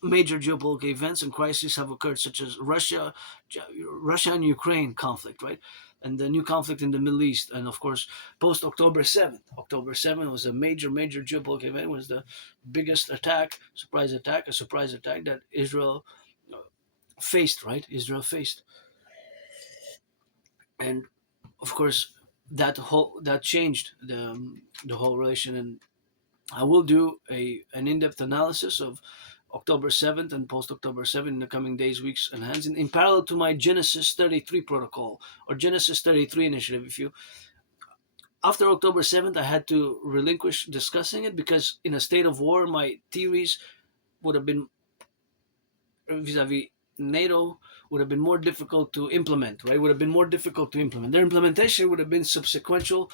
major geopolitical events and crises have occurred, such as Russia and Ukraine conflict, right? And the new conflict in the Middle East, and of course, post October 7th. October 7th was a major geopolitical event. It was the biggest surprise attack that Israel faced, right? Israel faced, and of course, that changed the whole relation. And I will do an in-depth analysis of October 7th and post October 7th in the coming days, weeks, and hands, in parallel to my Genesis 33 protocol or Genesis 33 initiative. After October 7th, I had to relinquish discussing it because in a state of war, my theories would have been vis-a-vis NATO would have been more difficult to implement, right? Would have been more difficult to implement. Their implementation would have been subsequential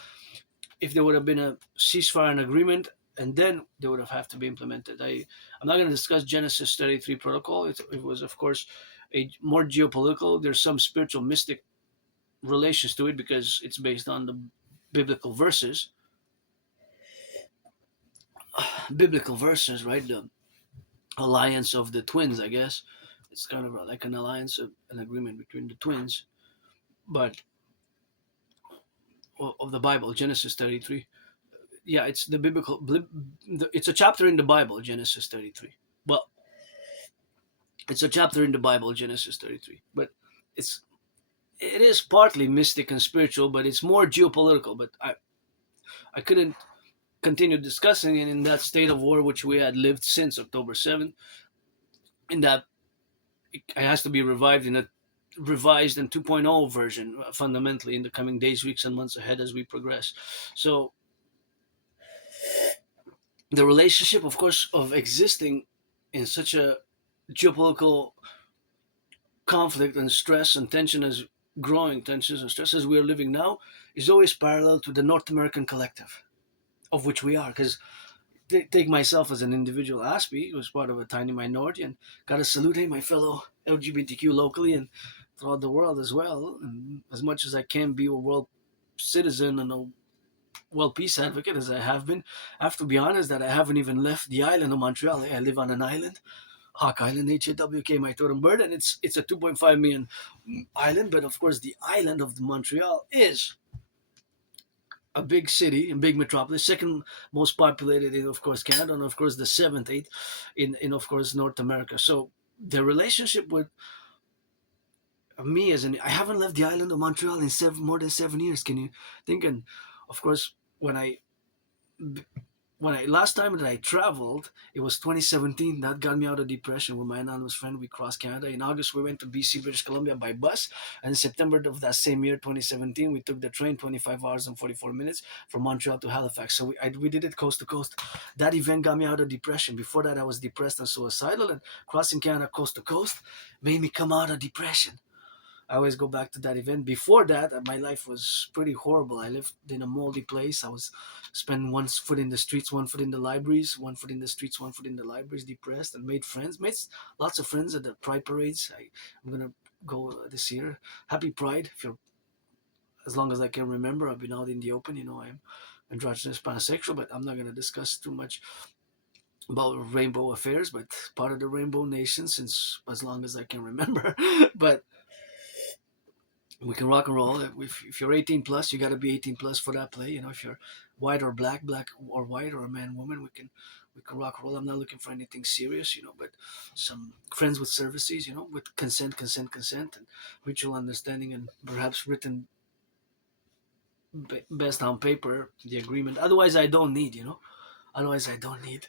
if there would have been a ceasefire and agreement and then they would have to be implemented. I'm not going to discuss Genesis 33 protocol. It was, of course, a more geopolitical. There's some spiritual mystic relations to it because it's based on the biblical verses. Biblical verses, right? The alliance of the twins, I guess. It's kind of like an alliance, an agreement between the twins, but of the Bible, Genesis 33. Yeah, it's the biblical. It's a chapter in the Bible, Genesis 33. Well, it's a chapter in the Bible, Genesis 33. But it is partly mystic and spiritual, but it's more geopolitical. But I couldn't continue discussing it in that state of war which we had lived since October 7th. In that it has to be revived in a revised and 2.0 version, fundamentally, in the coming days, weeks, and months ahead as we progress. So the relationship, of course, of existing in such a geopolitical conflict and stress and tension, as growing tensions and stress as we are living now, is always parallel to the North American collective, of which we are. Because take myself as an individual Aspie, who was part of a tiny minority, and gotta salute my fellow LGBTQ locally and throughout the world as well. And as much as I can be a world citizen and a world peace advocate as I have been, I have to be honest that I haven't even left the island of Montreal. I live on an island, Hawk Island, N.A.C.W.P, my totem bird, and it's a 2.5 million island. But of course, the island of Montreal is a big city, a big metropolis, second most populated in, of course, Canada, and of course the seventh, eighth in of course North America. So the relationship with me I haven't left the island of Montreal in more than 7 years. Can you think? And of course, when I last time that I traveled, it was 2017. That got me out of depression with my anonymous friend. We crossed Canada. In August, we went to BC, British Columbia by bus. And in September of that same year, 2017, we took the train 25 hours and 44 minutes from Montreal to Halifax. So we did it coast to coast. That event got me out of depression. Before that, I was depressed and suicidal. And crossing Canada coast to coast made me come out of depression. I always go back to that event. Before that, my life was pretty horrible. I lived in a moldy place. I was spending one foot in the streets, one foot in the libraries, one foot in the streets, one foot in the libraries, depressed, and made friends. Made lots of friends at the Pride parades. I'm gonna go this year. Happy Pride! If you're, as long as I can remember, I've been out in the open. I'm androgynous pansexual, but I'm not gonna discuss too much about rainbow affairs. But part of the Rainbow Nation since as long as I can remember. But we can rock and roll. If you're 18 plus, you got to be 18 plus for that play. If you're white or black or white, or a man, woman, we can rock and roll. I'm not looking for anything serious, but some friends with services, with consent, and mutual understanding, and perhaps written best on paper the agreement. Otherwise, I don't need. Otherwise, I don't need.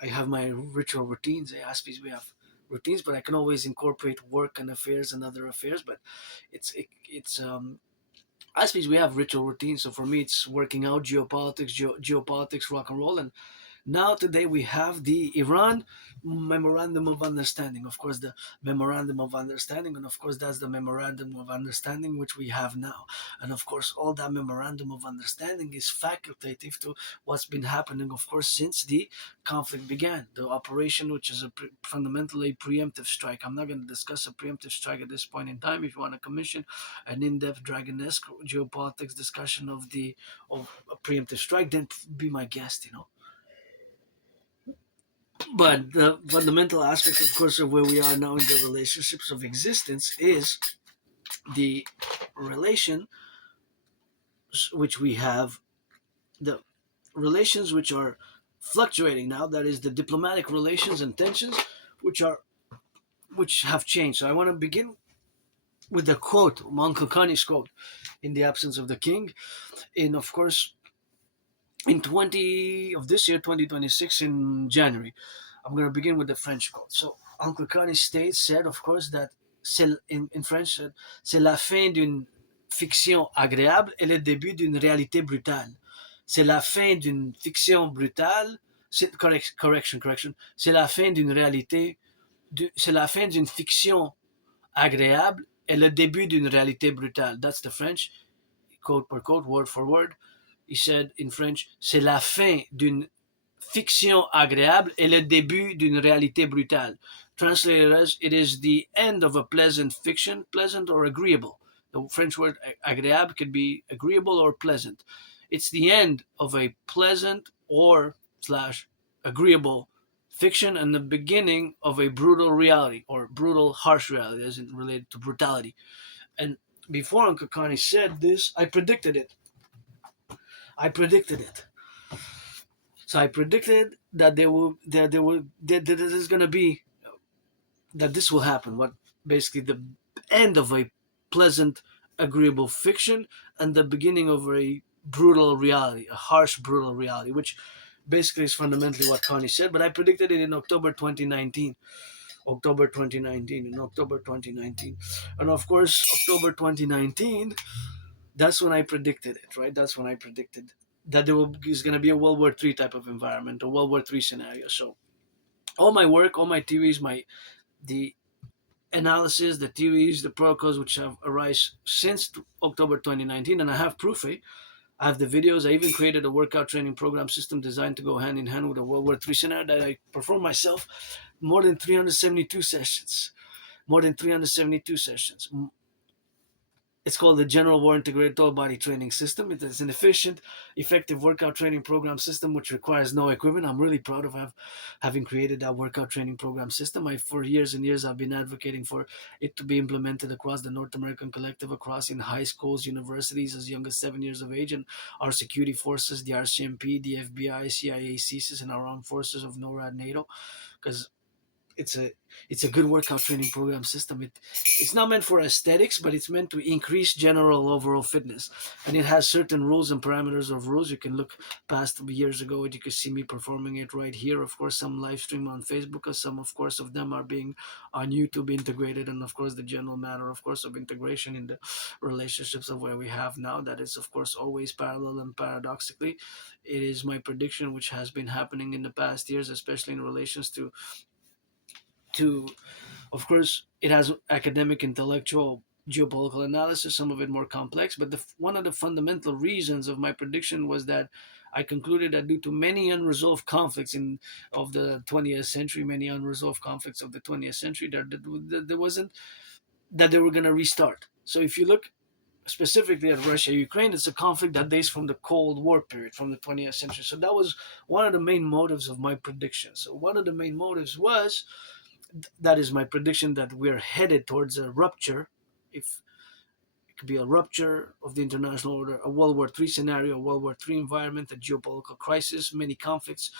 I have my ritual routines. Aspies, we have routines, but I can always incorporate work and affairs and other affairs. But it's Aspies, we have ritual routines. So for me, it's working out, geopolitics, rock and roll, and now today we have the Iran Memorandum of Understanding. Of course, the Memorandum of Understanding, and of course that's the Memorandum of Understanding which we have now. And of course, all that Memorandum of Understanding is facultative to what's been happening, of course, since the conflict began. The operation, which is fundamentally a preemptive strike. I'm not going to discuss a preemptive strike at this point in time. If you want to commission an in-depth Dragon-esque geopolitics discussion of a preemptive strike, then be my guest. But the fundamental aspect, of course, of where we are now in the relationships of existence is the relation which we have, the relations which are fluctuating now. That is the diplomatic relations and tensions which have changed. So I want to begin with the quote, Uncle Connie's quote, "In the absence of the king," in, of course, in 2026 in January. I'm going to begin with the French quote. So Uncle Connie said, of course, that in French, c'est la fin d'une fiction agréable et le début d'une réalité brutale. C'est la fin d'une fiction brutale. Correction. C'est la fin d'une réalité. C'est la fin d'une fiction agréable et le début d'une réalité brutale. That's the French, quote per quote, word for word. he said in French, c'est la fin d'une fiction agréable et le début d'une réalité brutale. Translated as, it is the end of a pleasant fiction, pleasant or agreeable. The French word agréable could be agreeable or pleasant. It's the end of a pleasant or slash agreeable fiction and the beginning of a brutal reality or brutal, harsh reality, as in related to brutality. And before Uncle Connie said this, I predicted it. I predicted it. So I predicted that that there's gonna be that this will happen. What basically the end of a pleasant, agreeable fiction and the beginning of a brutal reality, a harsh, brutal reality, which basically is fundamentally what Connie said. But I predicted it in October 2019. October 2019, in October 2019. And of course, October 2019, that's when I predicted it, right? That's when I predicted that is going to be a World War III type of environment, a World War III scenario. So all my work, all my theories, the analysis, the theories, the protocols which have arisen since October 2019, and I have proof. I have the videos. I even created a workout training program system designed to go hand in hand with a World War III scenario that I performed myself. More than 372 sessions. More than 372 sessions. It's called the General War Integrated Total Body Training System. It is an efficient, effective workout training program system which requires no equipment. I'm really proud of having created that workout training program system. For years and years, I've been advocating for it to be implemented across the North American Collective, across in high schools, universities as young as 7 years of age, and our security forces, the RCMP, the FBI, CIA, CSIS, and our armed forces of NORAD, NATO, because it's a it's a good workout training program system. It's not meant for aesthetics, but it's meant to increase general overall fitness, and it has certain rules and parameters of rules. You can look past years ago, and you can see me performing it right here. Of course, some live stream on Facebook, and some, of course, of them are being on YouTube integrated, and of course, the general matter, of course, of integration in the relationships of where we have now. That is, of course, always parallel and paradoxically. It is my prediction, which has been happening in the past years, especially in relations to of course it has academic intellectual geopolitical analysis, some of it more complex, but one of the fundamental reasons of my prediction was that I concluded that due to many unresolved conflicts of the 20th century, many unresolved conflicts of the 20th century, there wasn't that they were going to restart. So if you look specifically at Russia Ukraine, it's a conflict that dates from the Cold War period, from the 20th century. So that was one of the main motives of my prediction. So one of the main motives was that is my prediction that we're headed towards a rupture. If it could be a rupture of the international order, a World War III scenario, a World War III environment, a geopolitical crisis, many conflicts.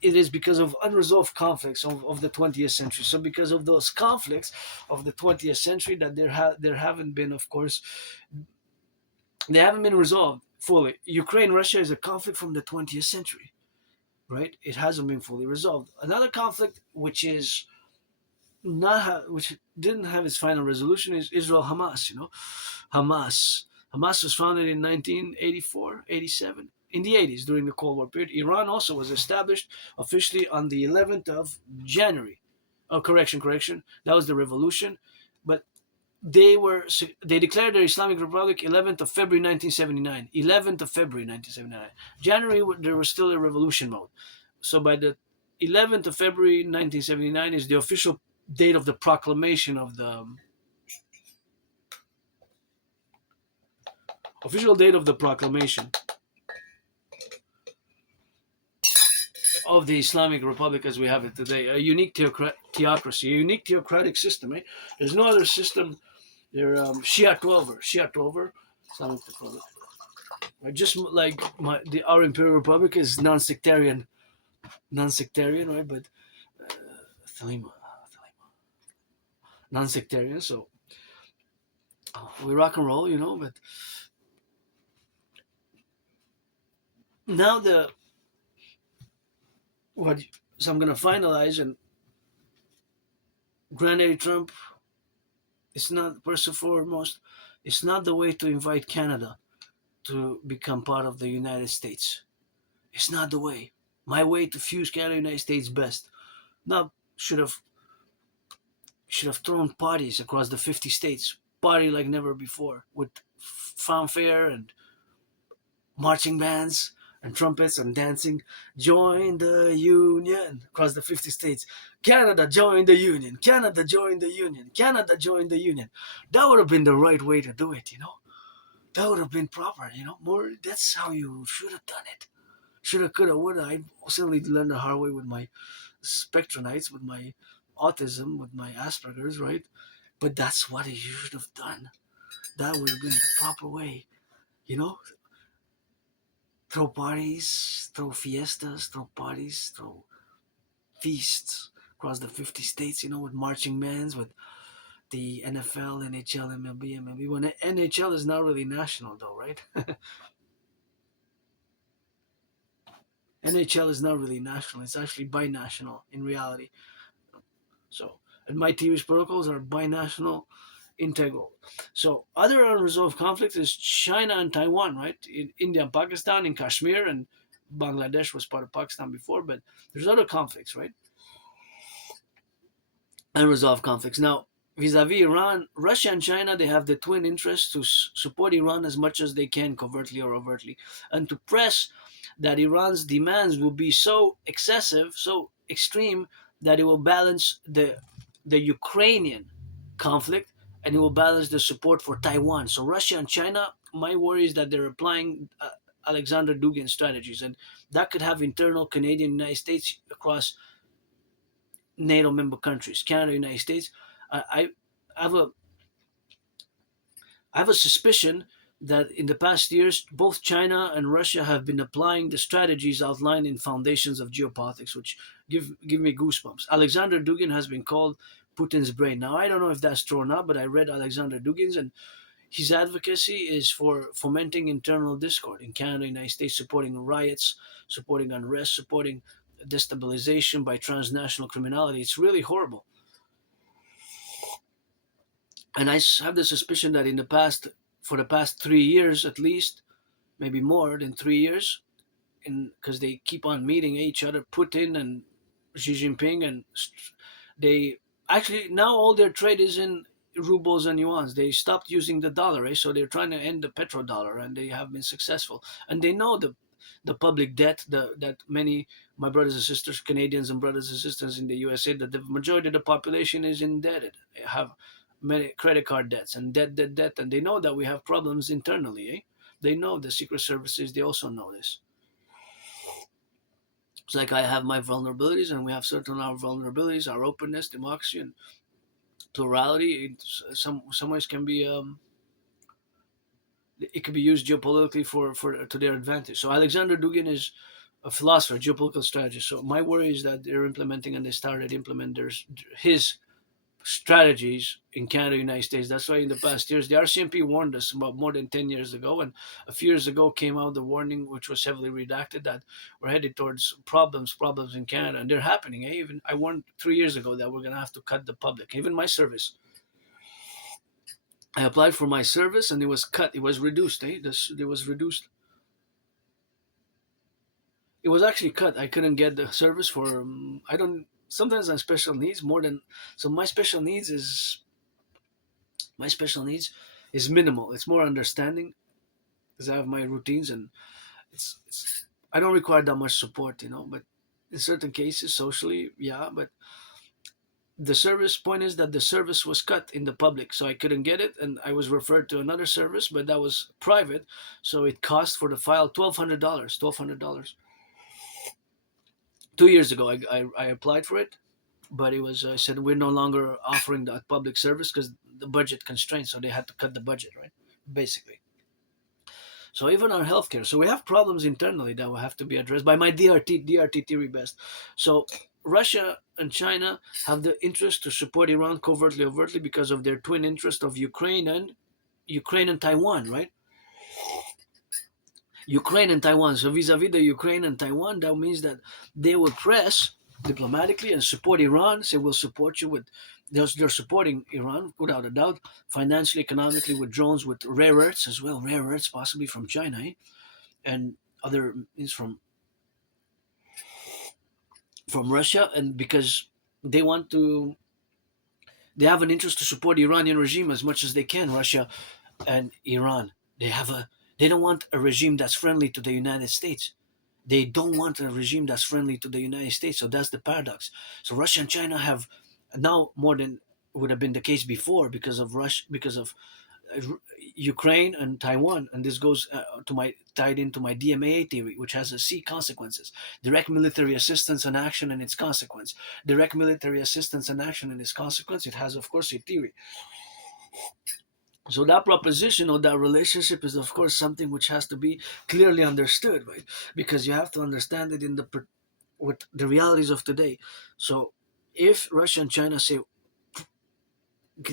It is because of unresolved conflicts of the 20th century. So because of those conflicts of the 20th century, that there haven't been, of course, they haven't been resolved fully. Ukraine Russia is a conflict from the 20th century, right? It hasn't been fully resolved. Another conflict which didn't have its final resolution is Israel Hamas. Hamas was founded in 1984, 87, in the 80s during the Cold War period. Iran also was established officially on the 11th of January. Oh, correction. That was the revolution, but they declared their Islamic Republic 11th of February 1979. 11th of February 1979. January there was still a revolution mode. So by the 11th of February 1979 is the official date of the proclamation of the official date of the proclamation of the Islamic Republic as we have it today. A unique theocracy, a unique theocratic system. Right? There's no other system. They're Shia 12er, Islamic Republic. Right? Just like our Imperial Republic is non-sectarian, right? But non-sectarian. So we rock and roll, But now so I'm gonna finalize, and Granddaddy Trump, it's not first and foremost, it's not the way to invite Canada to become part of the United States. It's not the way. My way to fuse Canada and the United States best. Now should have thrown parties across the 50 states, party like never before, with fanfare and marching bands and trumpets and dancing. Join the union across the 50 states. Canada, join the union. Canada, join the union. Canada, join the union. That would have been the right way to do it, you know. That would have been proper, you know. More. That's how you should have done it. Shoulda, coulda, woulda. I certainly learned the hard way with my spectronites, with my autism, with my Asperger's, right? But that's what you should have done. That would have been the proper way, you know. Throw parties, throw fiestas, throw parties, throw feasts across the 50 states, you know, with marching bands, with the NFL, NHL, MLB, MLB. When NHL is not really national, though, right? NHL is not really national. It's actually binational in reality. So, and my TV's protocols are binational, integral. So, other unresolved conflicts is China and Taiwan, right? In India and Pakistan, in Kashmir, and Bangladesh was part of Pakistan before, but there's other conflicts, right? Unresolved conflicts. Now, vis-a-vis Iran, Russia and China, they have the twin interests to support Iran as much as they can, covertly or overtly, and to press that Iran's demands will be so excessive, so extreme, that it will balance the Ukrainian conflict and it will balance the support for Taiwan. So Russia and China, my worry is that they're applying Alexander Dugin strategies, and that could have internal Canadian United States across NATO member countries, Canada, United States. I have a I have a suspicion that in the past years, both China and Russia have been applying the strategies outlined in Foundations of Geopolitics, which give me goosebumps. Alexander Dugin has been called Putin's brain. Now I don't know if that's true or not, but I read Alexander Dugin's, and his advocacy is for fomenting internal discord in Canada, United States, supporting riots, supporting unrest, supporting destabilization by transnational criminality. It's really horrible. And I have the suspicion that in the past, for the past 3 years at least, maybe more than 3 years, because they keep on meeting each other, Putin and Xi Jinping, and they actually now all their trade is in rubles and yuans. They stopped using the dollar, right? So they're trying to end the petrodollar, and they have been successful. And they know the public debt, that many my brothers and sisters, Canadians and brothers and sisters in the USA, that the majority of the population is indebted, have many credit card debts and debt, and they know that we have problems internally. They know the secret services. They also know this. It's like I have my vulnerabilities, and we have certain our vulnerabilities, our openness, democracy, and plurality. Some ways can be it can be used geopolitically for to their advantage. So Alexander Dugin is a philosopher, geopolitical strategist. So my worry is that they're implementing, and they started implementing his strategies in Canada, United States. That's why in the past years, the RCMP warned us about more than 10 years ago. And a few years ago came out the warning, which was heavily redacted, that we're headed towards problems in Canada. And they're happening. Even I warned 3 years ago that we're going to have to cut the public. Even my service. I applied for my service and it was cut. It was reduced. It was reduced. It was actually cut. I couldn't get the service for, I don't, sometimes I'm special needs more than, so my special needs is minimal. It's more understanding because I have my routines, and it's I don't require that much support, you know. But in certain cases, socially, yeah. But the service point is that the service was cut in the public, so I couldn't get it, and I was referred to another service, but that was private, so it cost for the file $1,200. $1,200. 2 years ago, I applied for it, but it was I said we're no longer offering that public service because the budget constraints, so they had to cut the budget, right? Basically. So even our healthcare, so we have problems internally that will have to be addressed by my DRT theory best. So Russia and China have the interest to support Iran covertly, overtly because of their twin interest of Ukraine and Taiwan, right? Ukraine and Taiwan. So vis-a-vis the Ukraine and Taiwan, that means that they will press diplomatically and support Iran. Say we'll support you with. They're supporting Iran without a doubt, financially, economically, with drones, with rare earths as well, rare earths possibly from China, and other means from Russia, and because they want to, they have an interest to support the Iranian regime as much as they can. Russia and Iran, they have They don't want a regime that's friendly to the United States. They don't want a regime that's friendly to the United States. So that's the paradox. So Russia and China have now, more than would have been the case before, because of Ukraine and Taiwan, and this goes to my tied into my DMAA theory, which has a C consequences: direct military assistance and action and its consequence. Direct military assistance and action and its consequence. It has, of course, a theory. So that proposition or that relationship is, of course, something which has to be clearly understood, right? Because you have to understand it in the with the realities of today. So if Russia and China say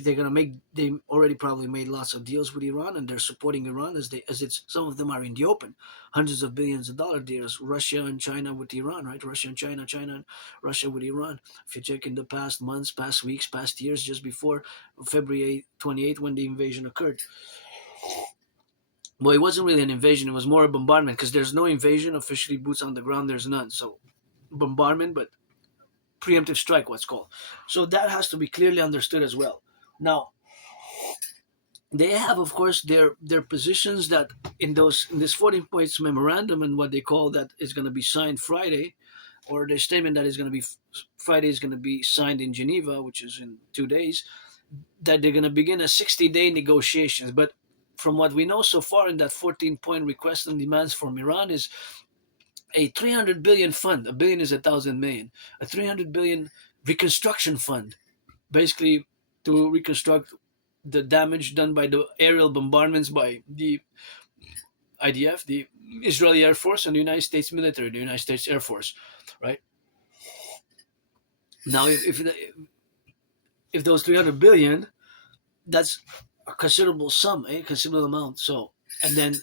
they're gonna make, they already probably made lots of deals with Iran, and they're supporting Iran as it's some of them are in the open, hundreds of billions of dollar deals. Russia and China with Iran, right? Russia and China, China and Russia with Iran. If you check in the past months, past weeks, past years, just before February 28th when the invasion occurred. Well, it wasn't really an invasion; it was more a bombardment, because there's no invasion officially, boots on the ground. There's none. So bombardment, but preemptive strike, what's called. So that has to be clearly understood as well. Now, they have, of course, their positions that in this 14 points memorandum, and what they call that is going to be signed Friday, or their statement that is going to be Friday is going to be signed in Geneva, which is in 2 days, that they're going to begin a 60-day negotiations. But from what we know so far in that 14-point request and demands from Iran is a 300 billion fund. A billion is 1,000 million. A 300 billion reconstruction fund, basically to reconstruct the damage done by the aerial bombardments by the IDF, the Israeli Air Force, and the United States military, the United States Air Force, right? Now, if those 300 billion, that's a considerable sum, a considerable amount. So, and then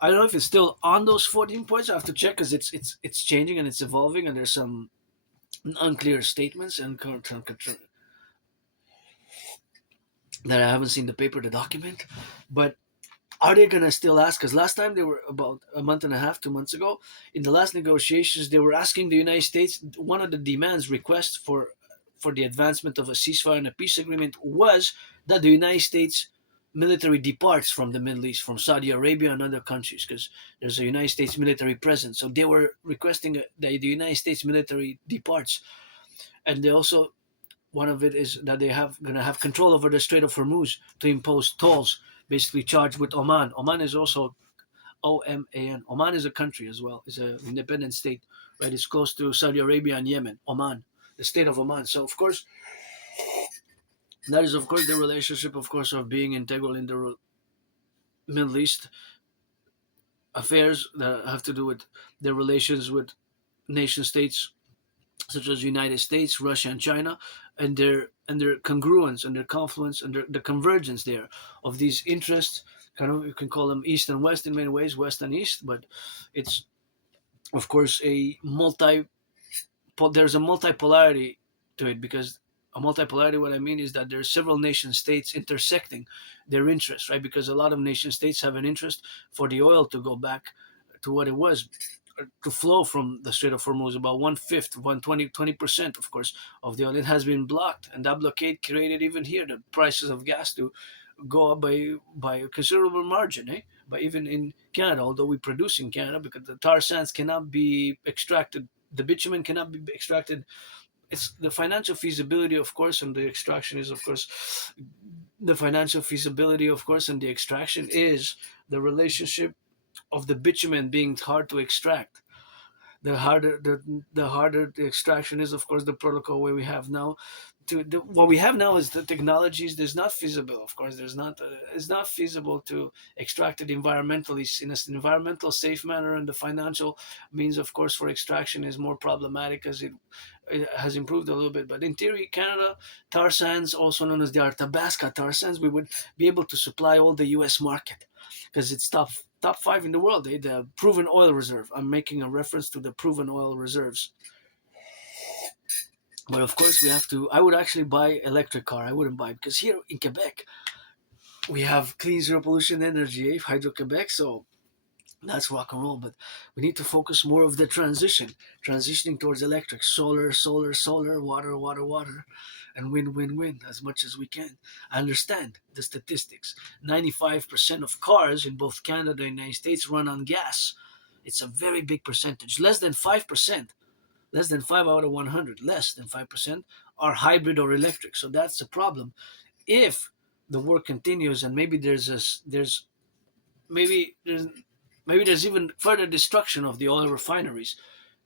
I don't know if it's still on those 14 points. I have to check, because it's changing and it's evolving, and there's some unclear statements and that I haven't seen the paper, the document. But are they going to still ask? Because last time, they were about a month and a half, 2 months ago, in the last negotiations, they were asking the United States, one of the demands, requests for the advancement of a ceasefire and a peace agreement was that the United States military departs from the Middle East, from Saudi Arabia and other countries, because there's a United States military presence. So they were requesting that the United States military departs. And they also, one of it is that they have going to have control over the Strait of Hormuz to impose tolls, basically charged with Oman. Oman is also OMAN. Oman is a country as well. It's an independent state, right? It's close to Saudi Arabia and Yemen. Oman, the state of Oman. So of course, that is of course the relationship, of course, of being integral in the Middle East affairs that have to do with their relations with nation states such as United States, Russia, and China, and their congruence and their confluence and the convergence there of these interests. Kind of, you can call them East and West in many ways, West and East, but it's of course there's a multipolarity to it, because a multipolarity, what I mean is that there's several nation states intersecting their interests, right? Because a lot of nation states have an interest for the oil to go back to what it was, to flow from the Strait of Hormuz. About 1/5, 20%, of course, of the oil. It has been blocked, and that blockade created, even here, the prices of gas to go up by a considerable margin, eh? But even in Canada, although we produce in Canada, because the tar sands cannot be extracted, the bitumen cannot be extracted. It's the financial feasibility, of course, and the extraction is, of course, the financial feasibility, of course, and the extraction is the relationship of the bitumen being hard to extract. The harder the extraction is, of course, the protocol where we have now. What we have now is the technologies. There's not feasible, of course. It's not feasible to extract it environmentally in an environmental safe manner, and the financial means, of course, for extraction is more problematic, as it has improved a little bit. But in theory, Canada tar sands, also known as the Athabasca tar sands, we would be able to supply all the U.S. market, because it's top five in the world. The proven oil reserve. I'm making a reference to the proven oil reserves. But of course, we have to. I would actually buy electric car. I wouldn't buy, because here in Quebec we have clean zero pollution energy, Hydro Quebec. So That's rock and roll, but we need to focus more of the transitioning towards electric, solar, solar, solar, water, water, water, and win, win, win as much as we can. I understand the statistics. 95% of cars in both Canada and the United States run on gas. It's a very big percentage. Less than 5%, less than 5 out of 100, less than 5% are hybrid or electric. So that's the problem. If the work continues and maybe there's maybe there's even further destruction of the oil refineries.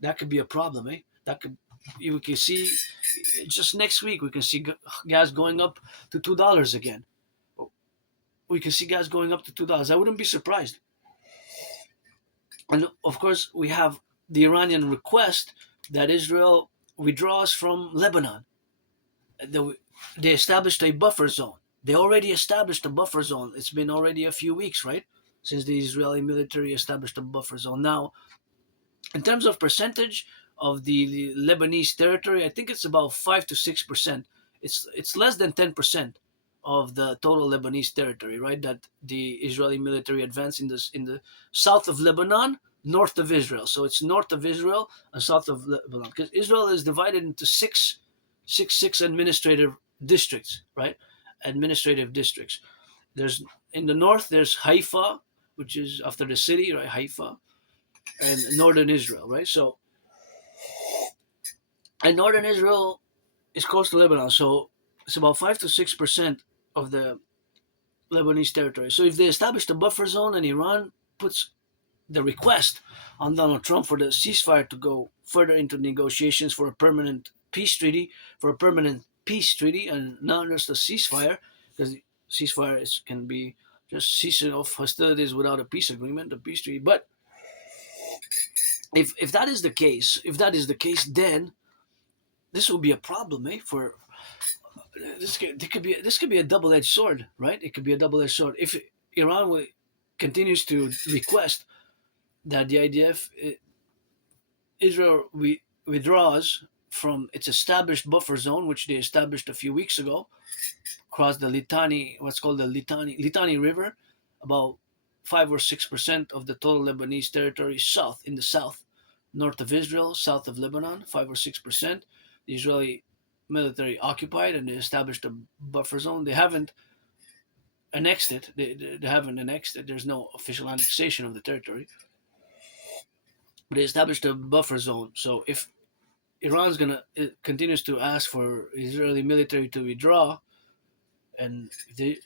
That could be a problem, eh? That could you can see just next week we can see gas going up to $2 again. We can see gas going up to $2. I wouldn't be surprised. And of course, we have the Iranian request that Israel withdraws from Lebanon. They established a buffer zone. They already established a buffer zone. It's been already a few weeks, right? Since the Israeli military established a buffer zone. Now, in terms of percentage of the Lebanese territory, I think it's about 5 to 6%. It's less than 10% of the total Lebanese territory, right? That the Israeli military advanced in the south of Lebanon, north of Israel. So it's north of Israel and south of Lebanon, because Israel is divided into six administrative districts, right? Administrative districts. There's in the north. There's Haifa, which is after the city, right? Haifa, and northern Israel, right? So, and northern Israel is close to Lebanon, so it's about 5 to 6% of the Lebanese territory. So, if they establish a buffer zone and Iran puts the request on Donald Trump for the ceasefire to go further into negotiations for a permanent peace treaty, and not just a ceasefire, because can be just ceasing of hostilities without a peace agreement, a peace treaty. But if that is the case, then this will be a problem, eh? For this could be a double edged sword, right? It could be a double edged sword if Iran continues to request that the IDF Israel withdraws from its established buffer zone, which they established a few weeks ago, across the what's called the Litani River, about 5 or 6% of the total Lebanese territory south, in the south, north of Israel, south of Lebanon, 5 or 6%. The Israeli military occupied and they established a buffer zone. They haven't annexed it. They haven't annexed it. There's no official annexation of the territory. But they established a buffer zone. So if Iran's gonna it continues to ask for Israeli military to withdraw, and the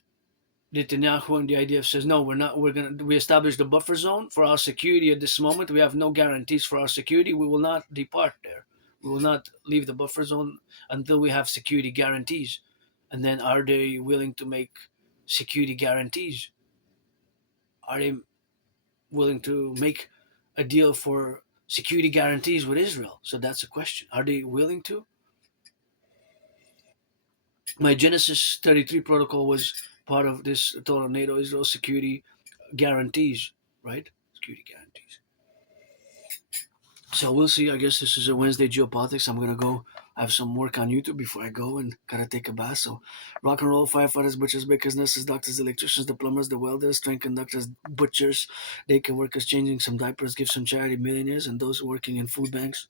Netanyahu and the IDF says no, we're not. We established a buffer zone for our security at this moment. We have no guarantees for our security. We will not depart there. We will not leave the buffer zone until we have security guarantees. And then, are they willing to make security guarantees? Are they willing to make a deal for security guarantees with Israel? So that's a question. Are they willing to? My Genesis 33 protocol was part of this total NATO Israel security guarantees, right? Security guarantees. So we'll see. I guess this is a Wednesday Geopolitiks. I'm gonna go have some work on YouTube before I go and gotta take a bath. So rock and roll, firefighters, butchers, bakers, nurses, doctors, electricians, the plumbers, the welders, train conductors, butchers, daycare workers, changing some diapers, give some charity, millionaires, and those working in food banks.